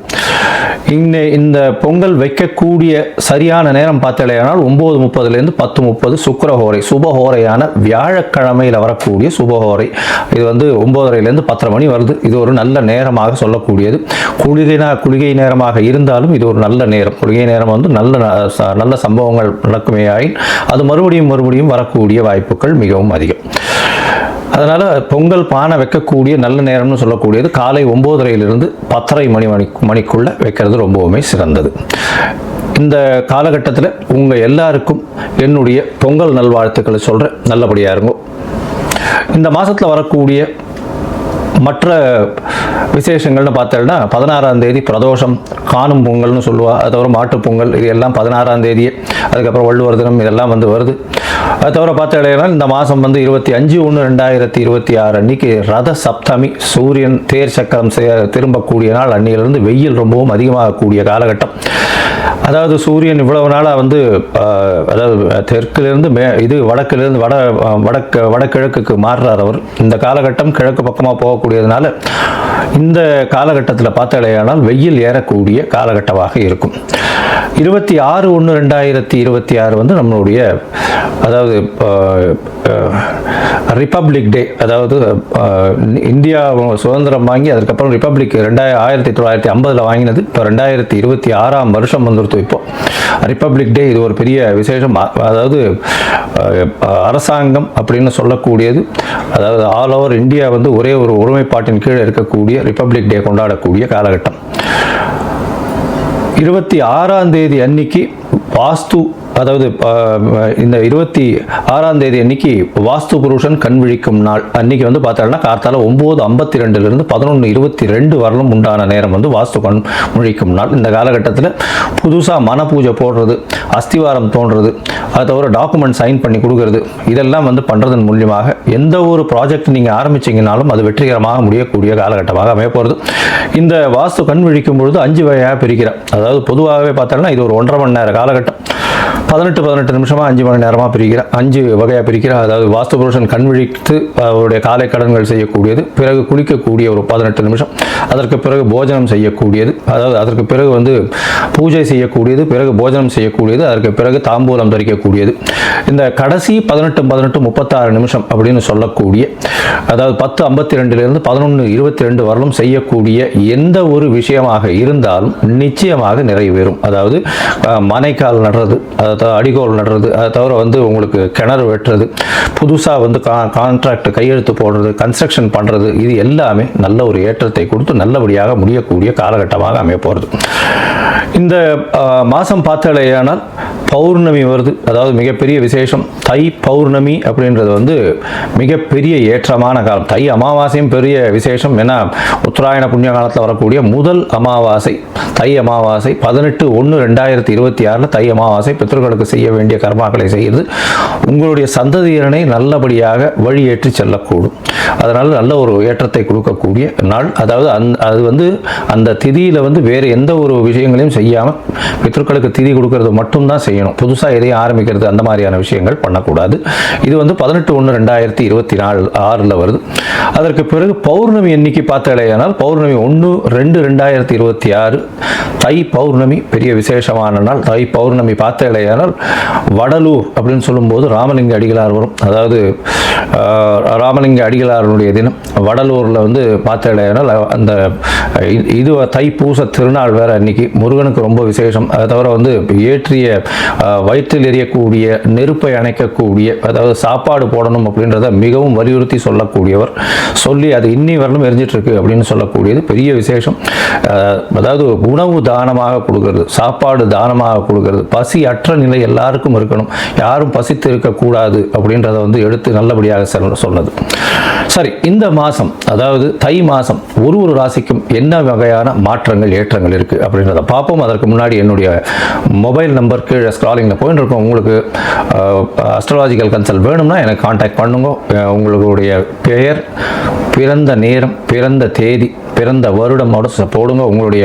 இந்த பொங்கல் வைக்கக்கூடிய சரியான நேரம் பார்த்தலையானால் 9:30 10:30 சுக்கிரஹோரை, சுபஹோரையான வியாழக்கிழமையில் வரக்கூடிய சுபஹோரை. இது வந்து 9:30 10:30 மணி வருது. இது ஒரு நல்ல நேரமாக சொல்லக்கூடியது. குளிகை நேரமாக இருந்தாலும் இது ஒரு நல்ல நேரம். குளிகை நேரம் வந்து நல்ல சம்பவங்கள் நடக்குமேயாயின் அது மறுபடியும் வரக்கூடிய வாய்ப்புகள் மிகவும் அதிகம். அதனால் பொங்கல் பானை வைக்கக்கூடிய நல்ல நேரம்னு சொல்லக்கூடியது காலை 9:30 10:30 மணிக்குள்ளே வைக்கிறது ரொம்பவுமே சிறந்தது. இந்த காலகட்டத்தில் உங்கள் எல்லாருக்கும் என்னுடைய பொங்கல் நல்வாழ்த்துக்களை சொல்கிறேன். நல்லபடியாக இருக்கும். இந்த மாதத்தில் வரக்கூடிய மற்ற விசேஷங்கள்னு பார்த்தோம்னா 16ஆம் தேதி பிரதோஷம், காணும் பொங்கல்னு சொல்லுவா. அது தவிர மாட்டுப் பொங்கல், இது எல்லாம் 16ஆம் தேதியே. அதுக்கப்புறம் வள்ளுவர் தினம், இதெல்லாம் வந்து வருது. அது தவிர பார்த்தீங்கன்னா இந்த மாதம் வந்து 25/1/2026 அன்னைக்கு ரத சப்தமி, சூரியன் தேர் சக்கரம் திரும்பக்கூடிய நாள். அன்னையிலிருந்து வெயில் ரொம்பவும் அதிகமாகக்கூடிய காலகட்டம். அதாவது சூரியன் இவ்வளவு நாளாக வந்து அதாவது தெற்கிலிருந்து வடக்கிலிருந்து வடகிழக்குக்கு மாறுறார் அவர். இந்த காலகட்டம் கிழக்கு பக்கமாக போகக்கூடியதுனால இந்த காலகட்டத்தில் பார்த்தாலேயானால் வெயில் ஏறக்கூடிய காலகட்டமாக இருக்கும். 26/1/2026 வந்து நம்மளுடைய அதாவது ரிப்பப்ளிக் டே. அதாவது இந்தியா சுதந்திரம் வாங்கி அதுக்கப்புறம் ரிப்பப்ளிக் 1950 வாங்கினது. இப்போ 2026ஆம் வருஷம் வந்துருத்து. இப்போ ரிப்பப்ளிக் டே இது ஒரு பெரிய விசேஷம். அதாவது அரசாங்கம் அப்படின்னு சொல்லக்கூடியது, அதாவது ஆல் ஓவர் இந்தியா வந்து ஒரே ஒரு ஒருமைப்பாட்டின் கீழே இருக்கக்கூடிய ரிப்பப்ளிக் டே கொண்டாடக்கூடிய காலகட்டம். 26ஆம் தேதி அன்னைக்கு வாஸ்து, அதாவது இந்த 26ஆம் தேதி அன்னைக்கு வாஸ்து புருஷன் கண் விழிக்கும் நாள். அன்னைக்கு வந்து பார்த்தோம்னா கார்த்தால 9:52 11:22 வரலும் உண்டான நேரம் வந்து வாஸ்து கண் விழிக்கும் நாள். இந்த காலகட்டத்தில் புதுசாக மன பூஜை போடுறது, அஸ்திவாரம் தோன்றது, அதை தவிர டாக்குமெண்ட் சைன் பண்ணி கொடுக்கறது, இதெல்லாம் வந்து பண்ணுறதன் மூலியமாக எந்த ஒரு ப்ராஜெக்ட் நீங்கள் ஆரம்பிச்சிங்கனாலும் அது வெற்றிகரமாக முடியக்கூடிய காலகட்டமாக அமைய போகிறது. இந்த வாஸ்து கண் விழிக்கும் பொழுது 5 வகையாக பிரிக்கிறேன். அதாவது பொதுவாகவே பார்த்தோம்னா இது ஒரு 1.5 மணி நேர காலகட்டம். 18 நிமிஷமாக 5 மணி நேரமாக பிரிக்கிறேன். 5 வகையாக பிரிக்கிறேன். அதாவது வாஸ்து புருஷன் கண் விழித்து அவருடைய காலை கடன்கள் செய்யக்கூடியது, பிறகு குளிக்கக்கூடிய ஒரு 18 நிமிஷம், அதற்கு பிறகு போஜனம் செய்யக்கூடியது, அதாவது அதற்கு பிறகு வந்து பூஜை செய்யக்கூடியது, பிறகு போஜனம் செய்யக்கூடியது, அதற்கு பிறகு தாம்பூலம் தரிக்கக்கூடியது. இந்த கடைசி 18 36 நிமிஷம் அப்படின்னு சொல்லக்கூடிய, அதாவது 10:52 11:22 வரலும் செய்யக்கூடிய எந்த ஒரு விஷயமாக இருந்தாலும் நிச்சயமாக நிறைவேறும். அதாவது மனைக்கால் நடுறது, அடிகோல் நடுறது, அதை தவிர வந்து உங்களுக்கு கிணறு வெட்டுறது, புதுசாக வந்து கான்ட்ராக்ட் கையெழுத்து போடுறது, கன்ஸ்ட்ரக்ஷன் பண்ணுறது, இது எல்லாமே நல்ல ஒரு ஏற்றத்தை கொடுத்து நல்லபடியாக முடியக்கூடிய காலகட்டமாக அமைய போகிறது. இந்த மாதம் பார்த்தாலேயானால் பௌர்ணமி வருது, அதாவது மிகப்பெரிய விசேஷம். தை பௌர்ணமி அப்படின்றது வந்து மிகப்பெரிய ஏற்றமான காலம். தை அமாவாசையும் பெரிய விசேஷம். ஏன்னா உத்தராயண புண்ணிய காலத்தில் வரக்கூடிய முதல் அமாவாசை தை அமாவாசை. 18/1/2026 தை அமாவாசை. பித்ருக்களுக்கு செய்ய வேண்டிய கர்மாக்களை செய்து உங்களுடைய சந்ததியினரை நல்லபடியாக வழியேற்றி செல்லக்கூடும். அதனால் நல்ல ஒரு ஏற்றத்தை கொடுக்கக்கூடிய நாள். அதாவது அது வந்து அந்த திதியில் வந்து வேறு எந்த ஒரு விஷயங்களையும் செய்யாமல் பித்ருக்களுக்கு திதி கொடுக்கறது மட்டும்தான் செய்யணும். புதுசாக எதையும் ஆரம்பிக்கிறது அந்த மாதிரியான விஷயங்கள் பண்ணக்கூடாது. இது வந்து 18/1/2026 வருது. அதற்கு பிறகு பௌர்ணமி எண்ணிக்கை பார்த்தாலேயானால் பௌர்ணமி 1/2/2026 தை பௌர்ணமி பெரிய விசேஷமான நாள். தை பௌர்ணமி பார்த்தாலேயானால் வடலூர் அப்படின்னு சொல்லும்போது ராமலிங்க அடிகளார் வரும். அதாவது ராமலிங்க அடிகளாருடைய தினம். வடலூரில் வந்து பார்த்தாலேயானால் அந்த இது தைப்பூச திருநாள் வேற அன்னைக்கு. முருகனுக்கு ரொம்ப விசேஷம். அதை தவிர வந்து ஏற்றிய வயிற்றில் எரியக்கூடிய நெருப்பை அணைக்கக்கூடிய, அதாவது சாப்பாடு போடணும் அப்படின்றத மிகவும் வலியுறுத்தி சொல்லக்கூடியவர். சொல்லி அது இன்னி வரலும் எரிஞ்சிட்டு இருக்கு அப்படின்னு சொல்லக்கூடியது பெரிய விசேஷம். அதாவது உணவு தானமாக கொடுக்கறது, சாப்பாடு தானமாக கொடுக்கறது, பசி அற்ற நிலை எல்லாருக்கும் இருக்கணும், யாரும் பசித்து இருக்கக்கூடாது அப்படின்றத வந்து எடுத்து நல்லபடியாக சொன்னது. சரி, இந்த மாதம் அதாவது தை மாதம் ஒரு ராசிக்கும் என்ன வகையான மாற்றங்கள் ஏற்றங்கள் இருக்குது அப்படின்றத பார்ப்போம். அதற்கு முன்னாடி என்னுடைய மொபைல் நம்பர் கீழே ஸ்க்ராலிங்கில் போயிட்டு இருக்கோம். உங்களுக்கு அஸ்ட்ராலாஜிக்கல் கன்சல்ட் வேணும்னா எனக்கு கான்டாக்ட் பண்ணுங்க. உங்களுடைய பெயர், பிறந்த நேரம், பிறந்த தேதி, பிறந்த வருடமோட போடுங்க. உங்களுடைய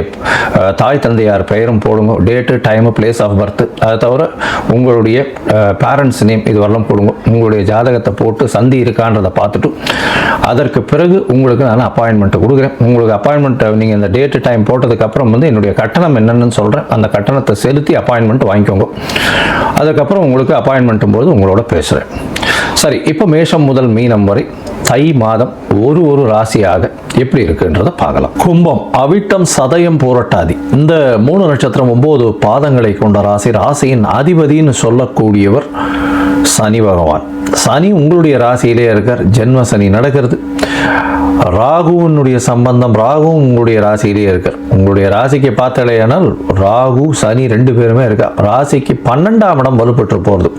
தாய் தந்தையார் பெயரும் போடுங்க. Date, time, place of birth. அதை தவிர உங்களுடைய பேரண்ட்ஸ் நேம் இது வரலாம் போடுங்க. உங்களுடைய ஜாதகத்தை போட்டு சந்தி இருக்கான்றதை பார்த்துட்டு அதற்கு பிறகு உங்களுக்கு நான் அப்பாயின்மெண்ட் கொடுக்குறேன். உங்களுக்கு அப்பாயின்மெண்ட் நீங்கள் இந்த டேட்டு டைம் போட்டதுக்கப்புறம் வந்து என்னுடைய கட்டணம் என்னென்னு சொல்கிறேன். அந்த கட்டணத்தை செலுத்தி அப்பாயின்மெண்ட் வாங்கிக்கோங்க. அதுக்கப்புறம் உங்களுக்கு அப்பாயின்மெண்ட்டும் போது உங்களோட பேசுகிறேன். சரி, இப்போ மேஷம் முதல் மீனம் வரை தை மாதம் ஒரு ராசியாக எப்படி இருக்குன்றதை பார்க்கலாம். கும்பம், அவிட்டம், சதயம், பூரட்டாதி இந்த 3 நட்சத்திரம் 9 பாதங்களை கொண்ட ராசி. ராசியின் அதிபதினு சொல்லக்கூடியவர் சனி பகவான். சனி உங்களுடைய ராசியிலே இருக்கார். ஜென்ம சனி நடக்கிறது. ராகுவினுடைய சம்பந்தம், ராகுவும் உங்களுடைய ராசியிலே இருக்கார். உங்களுடைய ராசிக்கு பார்த்தாலேயானால் ராகு சனி 2 பேருமே இருக்கா. ராசிக்கு 12ஆம் இடம் வலுப்பெற்று போகிறது.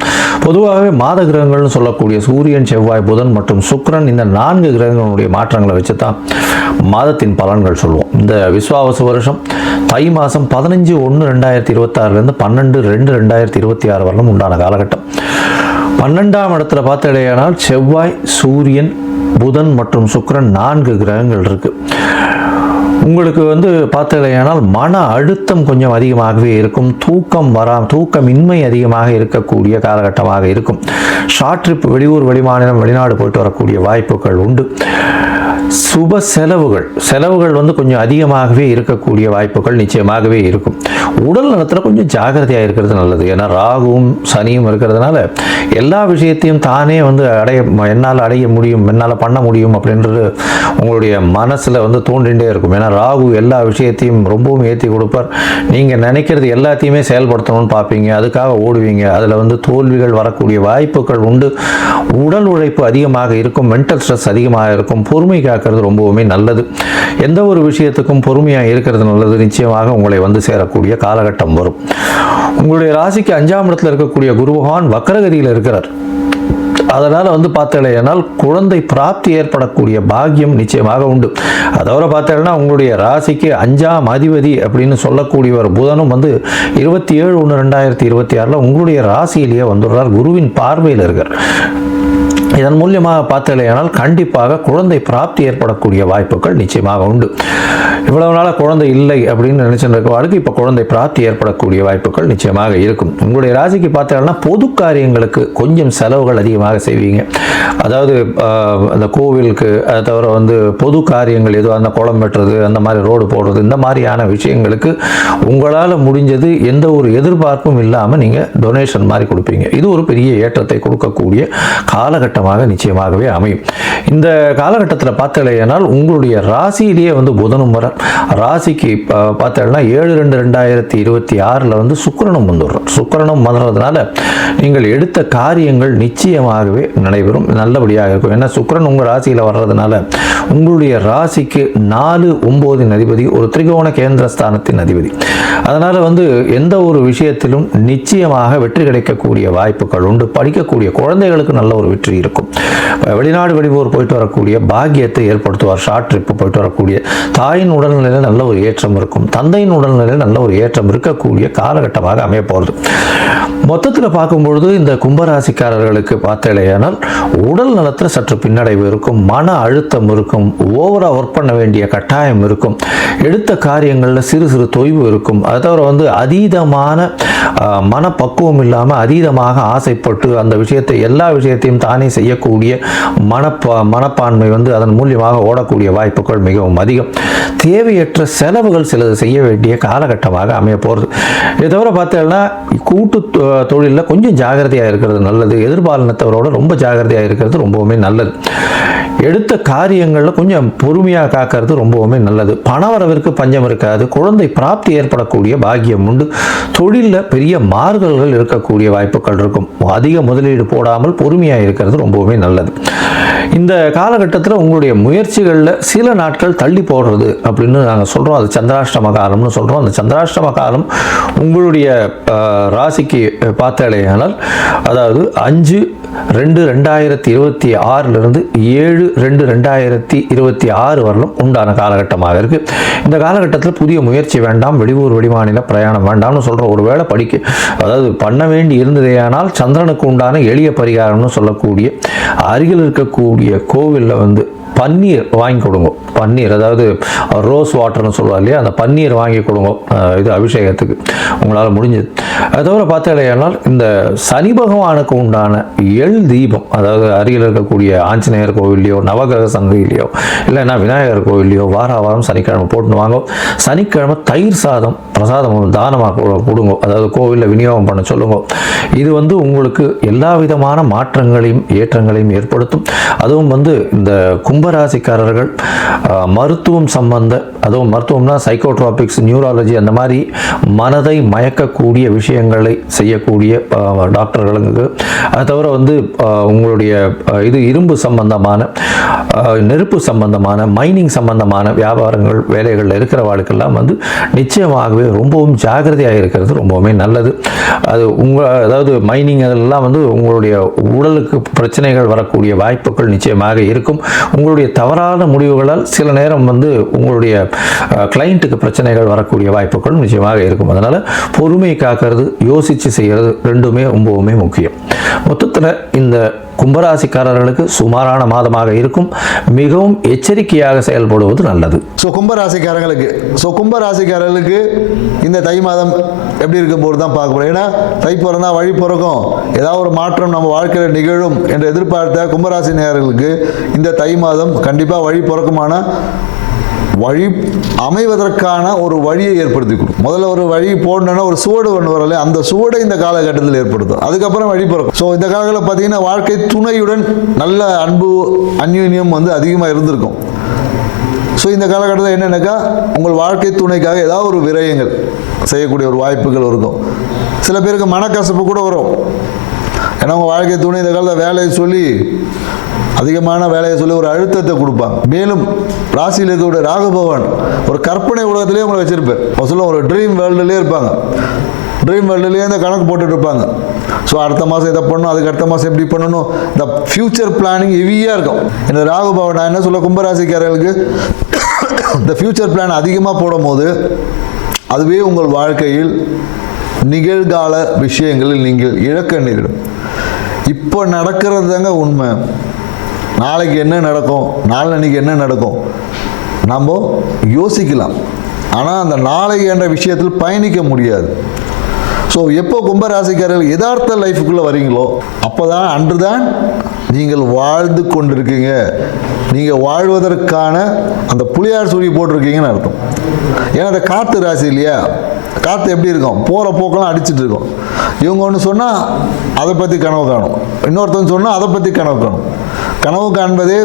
பொதுவாகவே மாத கிரகங்கள்னு சொல்லக்கூடிய சூரியன், செவ்வாய், புதன் மற்றும் சுக்கிரன் இந்த 4 கிரகங்களுடைய மாற்றங்களை வச்சு தான் மாதத்தின் பலன்கள் சொல்லுவோம். இந்த விஸ்வாவசு வருஷம் தை மாதம் 15/1/2026 12/2/2026 வரலும் உண்டான காலகட்டம். 12ஆம் இடத்துல பார்த்தாலேயானால் செவ்வாய், சூரியன், புதன் மற்றும் சுக்கிரன் 4 கிரகங்கள் இருக்கு. உங்களுக்கு வந்து பார்த்தாலேயானால் மன அழுத்தம் கொஞ்சம் அதிகமாகவே இருக்கும். தூக்கமின்மை அதிகமாக இருக்கக்கூடிய காலகட்டமாக இருக்கும். ஷார்ட் ட்ரிப், வெளியூர், வெளிமாநிலம், வெளிநாடு போயிட்டு வரக்கூடிய வாய்ப்புகள் உண்டு. சுப செலவுகள் வந்து கொஞ்சம் அதிகமாகவே இருக்கக்கூடிய வாய்ப்புகள் நிச்சயமாகவே இருக்கும். உடல் நலத்தில் கொஞ்சம் ஜாகிரதையாக இருக்கிறது நல்லது. ஏன்னா ராகுவும் சனியும் இருக்கிறதுனால எல்லா விஷயத்தையும் தானே வந்து என்னால் அடைய முடியும், என்னால் பண்ண முடியும் அப்படின்றது உங்களுடைய மனசில் வந்து தோன்றிகிட்டே இருக்கும். ஏன்னா ராகு எல்லா விஷயத்தையும் ரொம்பவும் ஏற்றி கொடுப்பார். நீங்கள் நினைக்கிறது எல்லாத்தையுமே செயல்படுத்தணும்னு பார்ப்பீங்க, அதுக்காக ஓடுவீங்க. அதில் வந்து தோல்விகள் வரக்கூடிய வாய்ப்புகள் உண்டு. உடல் உழைப்பு அதிகமாக இருக்கும். மென்டல் ஸ்ட்ரெஸ் அதிகமாக இருக்கும். பொறுமை காக்கிறது ரொம்பவுமே நல்லது. எந்த ஒரு விஷயத்துக்கும் பொறுமையாக இருக்கிறது நல்லது. நிச்சயமாக உங்களை வந்து சேரக்கூடிய காலகட்டம் வரும். உங்களுடைய ராசிக்கு 5ஆம் இடத்துல இருக்கக்கூடிய குரு பகவான் வக்ரகதியில் இருக்கிறார். அதனால் வந்து பார்த்தாலேனால் குழந்தை பிராப்தி ஏற்படக்கூடிய பாக்கியம் நிச்சயமாக உண்டு. அதோட பார்த்தாலேனா உங்களுடைய ராசிக்கு 5ஆம் அதிபதி அப்படின்னு சொல்லக்கூடியவர் புதனும் வந்து 27/1/2026 உங்களுடைய ராசியிலேயே வந்துடுறார். குருவின் பார்வையில் இருக்கார். இதன் மூலியமாக பார்த்தாலேயானால் கண்டிப்பாக குழந்தை பிராப்தி ஏற்படக்கூடிய வாய்ப்புகள் நிச்சயமாக உண்டு. இவ்வளவு நாளாக குழந்தை இல்லை அப்படின்னு நினைச்சிருக்கவாளுக்கு இப்போ குழந்தை பிராப்தி ஏற்படக்கூடிய வாய்ப்புகள் நிச்சயமாக இருக்கும். உங்களுடைய ராசிக்கு பார்த்தாங்கன்னா பொது காரியங்களுக்கு கொஞ்சம் செலவுகள் அதிகமாக செய்வீங்க. அதாவது அந்த கோவிலுக்கு, அதை தவிர வந்து பொது காரியங்கள் எதுவும் அந்த குளம் வெட்டுறது, அந்த மாதிரி ரோடு போடுறது, இந்த மாதிரியான விஷயங்களுக்கு உங்களால் முடிஞ்சது எந்த ஒரு எதிர்பார்ப்பும் இல்லாமல் நீங்கள் டொனேஷன் மாதிரி கொடுப்பீங்க. இது ஒரு பெரிய ஏற்றத்தை கொடுக்கக்கூடிய காலகட்டம் காலகட்டமாக நிச்சயமாகவே அமையும். இந்த காலகட்டத்தில் பார்த்தலையானால் உங்களுடைய ராசியிலேயே வந்து புதனும் வர, ராசிக்கு பார்த்தீங்கன்னா 7/2/2026 வந்து சுக்கிரனும் வந்துடுறோம். சுக்கிரனும் வந்துடுறதுனால நீங்கள் எடுத்த காரியங்கள் நிச்சயமாகவே நடைபெறும், நல்லபடியாக இருக்கும். ஏன்னா சுக்கிரன் உங்கள் ராசியில் வர்றதுனால உங்களுடைய ராசிக்கு 4-9 அதிபதி, ஒரு திரிகோண கேந்திர ஸ்தானத்தின் அதிபதி. அதனால் வந்து எந்த ஒரு விஷயத்திலும் நிச்சயமாக வெற்றி கிடைக்கக்கூடிய வாய்ப்புகள் உண்டு. படிக்கக்கூடிய குழந்தைகளுக்கு நல்ல ஒரு வெற்றி இருக்கும். வெளிநாடு வெளியூர் போயிட்டு வரக்கூடிய பாக்கியத்தை ஏற்படுத்துவார். ஷார்ட் ட்ரிப்பு போயிட்டு வரக்கூடிய தாயின் உடல்நிலையில் நல்ல ஒரு ஏற்றம் இருக்கும். தந்தையின் உடல்நிலையில் நல்ல ஒரு ஏற்றம் இருக்கக்கூடிய காலகட்டமாக அமைய போகிறது. மொத்தத்தில் பார்க்கும்பொழுது இந்த கும்பராசிக்காரர்களுக்கு பார்த்தேனால் உடல் நலத்தில் சற்று பின்னடைவு இருக்கும், மன அழுத்தம் இருக்கும், ஓவராக ஒர்க் பண்ண வேண்டிய கட்டாயம் இருக்கும், எடுத்த காரியங்களில் சிறு சிறு தொய்வு இருக்கும். அதை தவிர வந்து அதீதமான மனப்பக்குவம் இல்லாமல் அதீதமாக ஆசைப்பட்டு அந்த விஷயத்தை எல்லா விஷயத்தையும் தானே செய்யக்கூடிய மனப்பான்மை வந்து அதன் மூலியமாக ஓடக்கூடிய வாய்ப்புகள் மிகவும் அதிகம். தேவையற்ற செலவுகள் சிலது செய்ய வேண்டிய காலகட்டமாக அமைய போகிறது. இதை தவிர பார்த்தீங்கன்னா கூட்டு தொழிலில் கொஞ்சம் ஜாகிரதையாக இருக்கிறது நல்லது. எதிர்பாலினத்தவரோட ரொம்ப ஜாகிரதையாக இருக்கிறது ரொம்பவுமே நல்லது. எடுத்த காரியங்களில் கொஞ்சம் பொறுமையாக காக்கிறது ரொம்பவுமே நல்லது. பணவரவிற்கு பஞ்சம் இருக்காது. குழந்தை பிராப்தி ஏற்படக்கூடிய பாக்கியம் உண்டு. தொழிலில் பெரிய மாறுதல்கள் இருக்கக்கூடிய வாய்ப்புகள் இருக்கும். அதிக முதலீடு போடாமல் பொறுமையாக இருக்கிறது ரொம்பவுமே நல்லது. இந்த காலகட்டத்தில் உங்களுடைய முயற்சிகளில் சில நாட்கள் தள்ளி போடுறது அப்படின்னு நாங்கள் சொல்கிறோம். அது சந்திராஷ்டம காலம்னு சொல்கிறோம். அந்த சந்திராஷ்டம காலம் உங்களுடைய ராசிக்கு பார்த்தாலேயானால், அதாவது 5/2/2026 7/2/2026 வரலும் உண்டான காலகட்டமாக இருக்குது. இந்த காலகட்டத்தில் புதிய முயற்சி வேண்டாம், வெளியூர் வெளிமாநில பிரயாணம் வேண்டாம்னு சொல்கிற ஒரு வேளை அதாவது பண்ண வேண்டி இருந்ததேயானால் சந்திரனுக்கு உண்டான எளிய பரிகாரம்னு சொல்லக்கூடிய அருகில் இருக்கக்கூடிய கோவிலில் வந்து பன்னீர் வாங்கி கொடுங்க. பன்னீர், அதாவது ரோஸ் வாட்டர்னு சொல்லுவார் இல்லையா, அந்த பன்னீர் வாங்கி கொடுங்க இது அபிஷேகத்துக்கு உங்களால் முடிஞ்சது. அது தவிர பார்த்தாலேயானால் இந்த சனி பகவானுக்கு உண்டான எள் தீபம், அதாவது அருகில் இருக்கக்கூடிய ஆஞ்சநேயர் கோவில்லையோ நவகிரக சந்தையிலையோ இல்லைன்னா விநாயகர் கோவில்லையோ வாரம் சனிக்கிழமை போட்டுன்னு வாங்க. சனிக்கிழமை தயிர் சாதம் பிரசாதம் தானமாக கொடுங்க, அதாவது கோவிலில் விநியோகம் பண்ண சொல்லுங்க. இது வந்து உங்களுக்கு எல்லா விதமான மாற்றங்களையும் ஏற்றங்களையும் ஏற்படுத்தும். அதுவும் வந்து இந்த கும்பராசிக்காரர்கள் மருத்துவம் சம்பந்த, அதுவும் மருத்துவம்னா சைக்கோட்ராபிக்ஸ், நியூராலஜி, அந்த மாதிரி மனதை மயக்கக்கூடிய விஷயங்களை செய்யக்கூடிய டாக்டர்களுக்கு, அது தவிர வந்து உங்களுடைய இது இரும்பு சம்பந்தமான, நெருப்பு சம்பந்தமான, மைனிங் சம்பந்தமான வியாபாரங்கள் வேலைகளில் இருக்கிறவாளுக்கெல்லாம் வந்து நிச்சயமாகவே ரொம்பவும் ஜாகிரதையாக இருக்கிறது ரொம்பவுமே நல்லது. அது அதாவது மைனிங் அதெல்லாம் வந்து உங்களுடைய உடலுக்கு பிரச்சனைகள் வரக்கூடிய வாய்ப்புகள் நிச்சயமாக இருக்கும். உங்களுடைய தவறான முடிவுகளால் சில நேரம் வந்து உங்களுடைய கிளைண்ட்டுக்கு பிரச்சனைகள் வரக்கூடிய வாய்ப்புகள் நிச்சயமாக இருக்கும். அதனால் பொறுமை காக்கிறது, யோசித்து செய்கிறது ரெண்டுமே ரொம்பவுமே முக்கியம். மொத்தத்தில் இந்த கும்பராசிக்காரர்களுக்கு சுமாரான மாதமாக இருக்கும். மிகவும் எச்சரிக்கையாக செயல்படுவது நல்லது. கும்பராசிக்காரர்களுக்கு இந்த தை மாதம் எப்படி இருக்க போது தான் பார்க்க போகிறோம். ஏன்னா தை பிறந்தா வழி பிறக்கும், ஏதாவது ஒரு மாற்றம் நம்ம வாழ்க்கையில் நிகழும் என்று எதிர்பார்த்த கும்பராசி நேயர்களுக்கு இந்த தை மாதம் கண்டிப்பாக வழி பிறக்குமான வழி அமைவதற்கான ஒரு வழியை ஏற்படுத்தி கொடுக்கும். முதல்ல ஒரு வழி போடணும்னா ஒரு சுவடு ஒன்று வரல, அந்த சுவடை இந்த காலகட்டத்தில் ஏற்படுத்தும். அதுக்கப்புறம் வழி பிறக்கும். ஸோ இந்த காலங்களில் பார்த்தீங்கன்னா வாழ்க்கை துணையுடன் நல்ல அன்பு அந்யோன்யம் வந்து அதிகமாக இருந்திருக்கும். ஸோ இந்த காலகட்டத்தில் என்னென்னாக்கா உங்கள் வாழ்க்கை துணைக்காக ஏதாவது ஒரு விரயங்கள் செய்யக்கூடிய ஒரு வாய்ப்புகள் இருக்கும். சில பேருக்கு மனக்கசப்பு கூட வரும். ஏன்னா உங்கள் வாழ்க்கை துணை இந்த காலத்தில் வேலையை சொல்லி அதிகமான வேலையை சொல்லி ஒரு அழுத்தத்தை கொடுப்பாங்க. மேலும் ராசியில் இருக்கக்கூடிய ராகு பகவான் ஒரு கற்பனை உலகத்திலே உங்களை வச்சிருப்பார். சொல்ல ஒரு ட்ரீம் வேர்ல்டுலேயே இருப்பாங்க. ட்ரீம் வேர்ல்டுலேயே இந்த கணக்கு போட்டுட்டு இருப்பாங்க. ஸோ அடுத்த மாதம் இதை பண்ணணும், அதுக்கு அடுத்த மாதம் எப்படி பண்ணணும், இந்த ஃபியூச்சர் பிளானிங் ஹெவியாக இருக்கும். இந்த ராகு பகவான் நான் என்ன சொல்ல, கும்பராசிக்காரர்களுக்கு இந்த ஃபியூச்சர் பிளான் அதிகமாக போடும் போது அதுவே உங்கள் வாழ்க்கையில் நிகழ்கால விஷயங்களில் நீங்கள் இழக்க நேரிடும். இப்போ நடக்கிறது தாங்க உண்மை. நாளைக்கு என்ன நடக்கும், நாளன்னைக்கு என்ன நடக்கும் நம்ம யோசிக்கலாம். ஆனால் அந்த நாளை என்ற விஷயத்தில் பயணிக்க முடியாது. ஸோ எப்போ கும்பராசிக்காரர்கள் யதார்த்த லைஃபுக்குள்ளே வரீங்களோ அப்போ தான் அன்று தான் நீங்கள் வாழ்ந்து கொண்டிருக்கீங்க நீங்கள் வாழ்வதற்கான அந்த புளியார் சுழி போட்டிருக்கீங்கன்னு அர்த்தம். ஏன்னா அந்த காற்று ராசி இல்லையா, காற்று எப்படி இருக்கும், போகிற போக்கெல்லாம் அடிச்சுட்டு இருக்கும். இவங்க ஒன்று சொன்னால் அதை பற்றி கனவு காணும், இன்னொருத்தவங்க சொன்னால் அதை பற்றி கனவு காணும். கனவு காண்பதே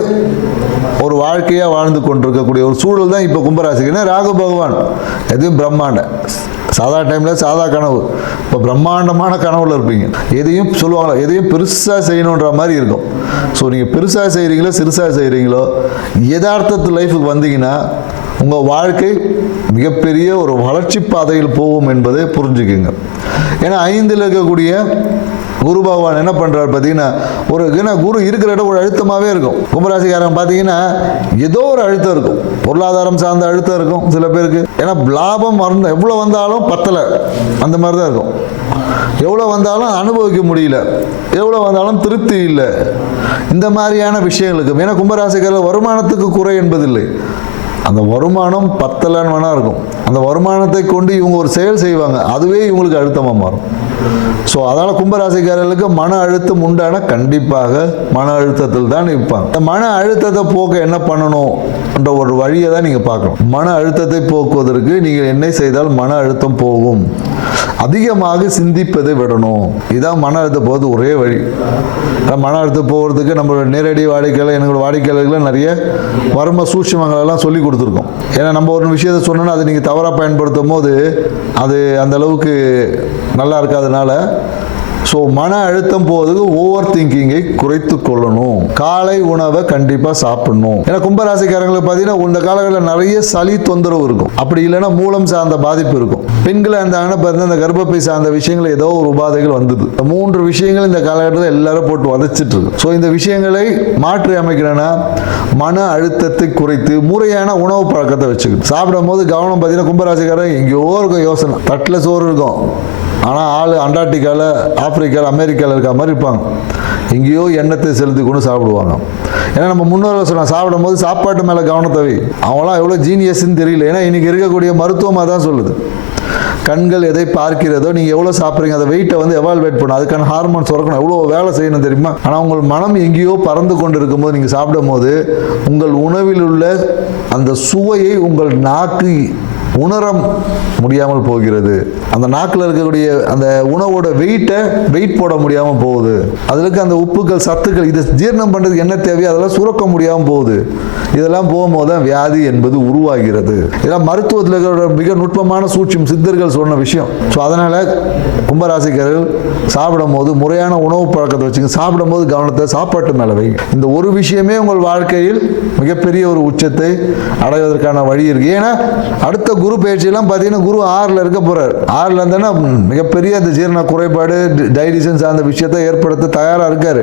ஒரு வாழ்க்கையாக வாழ்ந்து கொண்டிருக்கக்கூடிய ஒரு சூழல் தான் இப்போ கும்பராசிக்கு. ஏன்னா ராகு பகவான் எதுவும் பிரம்மாண்ட, சாதா டைமில் சாதா கனவு, இப்போ பிரம்மாண்டமான கனவுல இருப்பீங்க. எதையும் சொல்லுவாங்களா, எதையும் பெருசாக செய்யணுன்ற மாதிரி இருக்கும். ஸோ நீங்கள் பெருசாக செய்கிறீங்களோ சிறுசாக செய்கிறீங்களோ, யதார்த்தத்து லைஃபுக்கு வந்தீங்கன்னா உங்கள் வாழ்க்கை மிகப்பெரிய ஒரு வளர்ச்சி பாதையில் போகும் என்பதை புரிஞ்சுக்குங்க. ஏன்னா 5ல் இருக்கக்கூடிய குரு பகவான் என்ன பண்ணுறாரு பார்த்தீங்கன்னா, ஏன்னா குரு இருக்கிற இடம் ஒரு அழுத்தமாகவே இருக்கும். கும்பராசிக்காரன் பார்த்தீங்கன்னா ஏதோ ஒரு அழுத்தம் இருக்கும், பொருளாதாரம் சார்ந்த அழுத்தம் இருக்கும் சில பேருக்கு. ஏன்னா லாபம் எவ்வளோ வந்தாலும் பத்தலை, அந்த மாதிரி தான் இருக்கும். எவ்வளோ வந்தாலும் அனுபவிக்க முடியல, எவ்வளோ வந்தாலும் திருப்தி இல்லை, இந்த மாதிரியான விஷயங்களுக்கு. ஏன்னா கும்பராசிக்காரர் வருமானத்துக்கு குறை என்பதில்லை, அந்த வருமானம் பத்தலன்னு வேணா இருக்கும். அந்த வருமானத்தை கொண்டு இவங்க ஒரு செயல் செய்வாங்க, அதுவே இவங்களுக்கு அழுத்தமாக மாறும். ஸோ அதனால் கும்பராசிக்காரர்களுக்கு மன அழுத்தம் உண்டான கண்டிப்பாக மன அழுத்தத்தில் தான் இருப்பாங்க. இந்த மன அழுத்தத்தை போக்க என்ன பண்ணணும் என்ற ஒரு வழியை தான் நீங்கள் பார்க்கணும். மன அழுத்தத்தை போக்குவதற்கு நீங்கள் என்ன செய்தால் மன அழுத்தம் போகும், அதிகமாக சிந்திப்பதை விடணும். இதுதான் மன அழுத்தம் போகிறது ஒரே வழி. மன அழுத்தம் போகிறதுக்கு நம்மளோட நேரடி வாடிக்கையாளர், எங்களோட வாடிக்கையாளர்கள் நிறைய வர்ம சூட்சுமங்களெல்லாம் சொல்லி கொடுத்துருக்கோம். ஏன்னா நம்ம ஒரு விஷயத்தை சொன்னோன்னா அதை நீங்கள் தவறாக பயன்படுத்தும் போது அது அந்த அளவுக்கு நல்லா இருக்காதனால, ஸோ மன அழுத்தம் போவதுக்கு ஓவர் திங்கிங்கை குறைத்து கொள்ளணும். காலை உணவை கண்டிப்பாக சாப்பிடணும். ஏன்னா கும்பராசிக்காரங்களுக்கு பார்த்தீங்கன்னா இந்த காலங்களில் நிறைய சளி தொந்தரவு இருக்கும், அப்படி இல்லைன்னா மூலம் சார்ந்த பாதிப்பு இருக்கும். பெண்களை இருந்தாங்கன்னா பார்த்தீங்கன்னா இந்த கர்ப்பப்பை சார்ந்த விஷயங்கள் ஏதோ ஒரு உபாதைகள் வந்தது. இந்த 3 விஷயங்கள் இந்த காலகட்டத்தில் எல்லாரும் போட்டு வதச்சிட்டு இருக்கு. ஸோ இந்த விஷயங்களை மாற்றி அமைக்கிறேன்னா மன அழுத்தத்தை குறைத்து முறையான உணவு பழக்கத்தை வச்சுக்கிட்டு சாப்பிடும் போது கவனம். பார்த்தீங்கன்னா கும்பராசிக்காரன் எங்கேயோ இருக்கும் யோசனை, தட்டில் சோறு இருக்கும், ஆனால் ஆள் அண்டார்டிகாவில், ஆப்பிரிக்காவில், அமெரிக்காவில் இருக்க மாதிரி இருப்பாங்க. எங்கேயோ எண்ணத்தை செலுத்தி கொண்டு சாப்பிடுவாங்க. ஏன்னா நம்ம முன்னோர்கள் சொன்னாங்க, சாப்பிடும் போது சாப்பாட்டு மேலே கவனத்தை வை. அவங்களாம் எவ்வளோ ஜீனியஸ்ன்னு தெரியல. ஏன்னா இன்றைக்கி இருக்கக்கூடிய மருத்துவமாக தான் சொல்லுது, கண்கள் எதை பார்க்கிறதோ நீங்கள் எவ்வளோ சாப்பிட்றீங்க அதை வெயிட்டை வந்து எவால்வேட் பண்ணணும், அதுக்கான ஹார்மோன்ஸ் சுரக்கணும், எவ்வளோ வேலை செய்யணும் தெரியுமா. ஆனால் உங்கள் மனம் எங்கேயோ பறந்து கொண்டு இருக்கும்போது நீங்கள் சாப்பிடும் போது உங்கள் உணவில் உள்ள அந்த சுவையை உங்கள் நாக்கு உணர முடியாமல் போகிறது. அந்த நாக்கில் இருக்கக்கூடிய அந்த உணவோட வெயிட் போட முடியாமல் போகுது. அதில் இருக்க அந்த உப்புக்கள், சத்துக்கள், இதை ஜீரணம் பண்ணுறதுக்கு என்ன தேவையோ அதெல்லாம் சுரக்க முடியாமல் போகுது. இதெல்லாம் போகும்போது தான் வியாதி என்பது உருவாகிறது. இதெல்லாம் மருத்துவத்தில் இருக்கிற மிக நுட்பமான சூட்சம், சித்தர்கள் சொன்ன விஷயம். ஸோ அதனால் கும்பராசிக்காரர்கள் சாப்பிடும் போது முறையான உணவு பழக்கத்தை வச்சுங்க. சாப்பிடும் போது கவனத்தை சாப்பாட்டு மேலே வைங்க. இந்த ஒரு விஷயமே உங்கள் வாழ்க்கையில் மிகப்பெரிய ஒரு உச்சத்தை அடைவதற்கான வழி இருக்குது. ஏன்னா அடுத்த குரு பயிற்சியெல்லாம் பார்த்தீங்கன்னா குரு 6ல் இருக்க போகிறார். 6ல் இருந்தேன்னா மிகப்பெரிய அந்த ஜீரண குறைபாடு, டைஜஷன் சார்ந்த விஷயத்தை ஏற்படுத்த தயாராக இருக்கார்.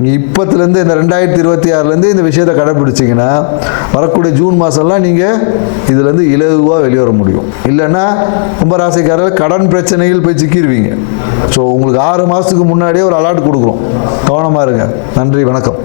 நீங்கள் இப்போத்துலேருந்து இந்த 2026லேருந்து இந்த விஷயத்தை கடைப்பிடிச்சிங்கன்னா வரக்கூடிய ஜூன் மாதம்லாம் நீங்கள் இதுலேருந்து இலகுவாக வெளியே வர முடியும். இல்லைன்னா கும்பராசிக்காரர்கள் கடன் பிரச்சனையில் போய் சிக்கிடுவீங்க. ஸோ உங்களுக்கு 6 மாதத்துக்கு முன்னாடியே ஒரு அலர்ட் கொடுக்குறோம், கவனமாக இருங்க. நன்றி, வணக்கம்.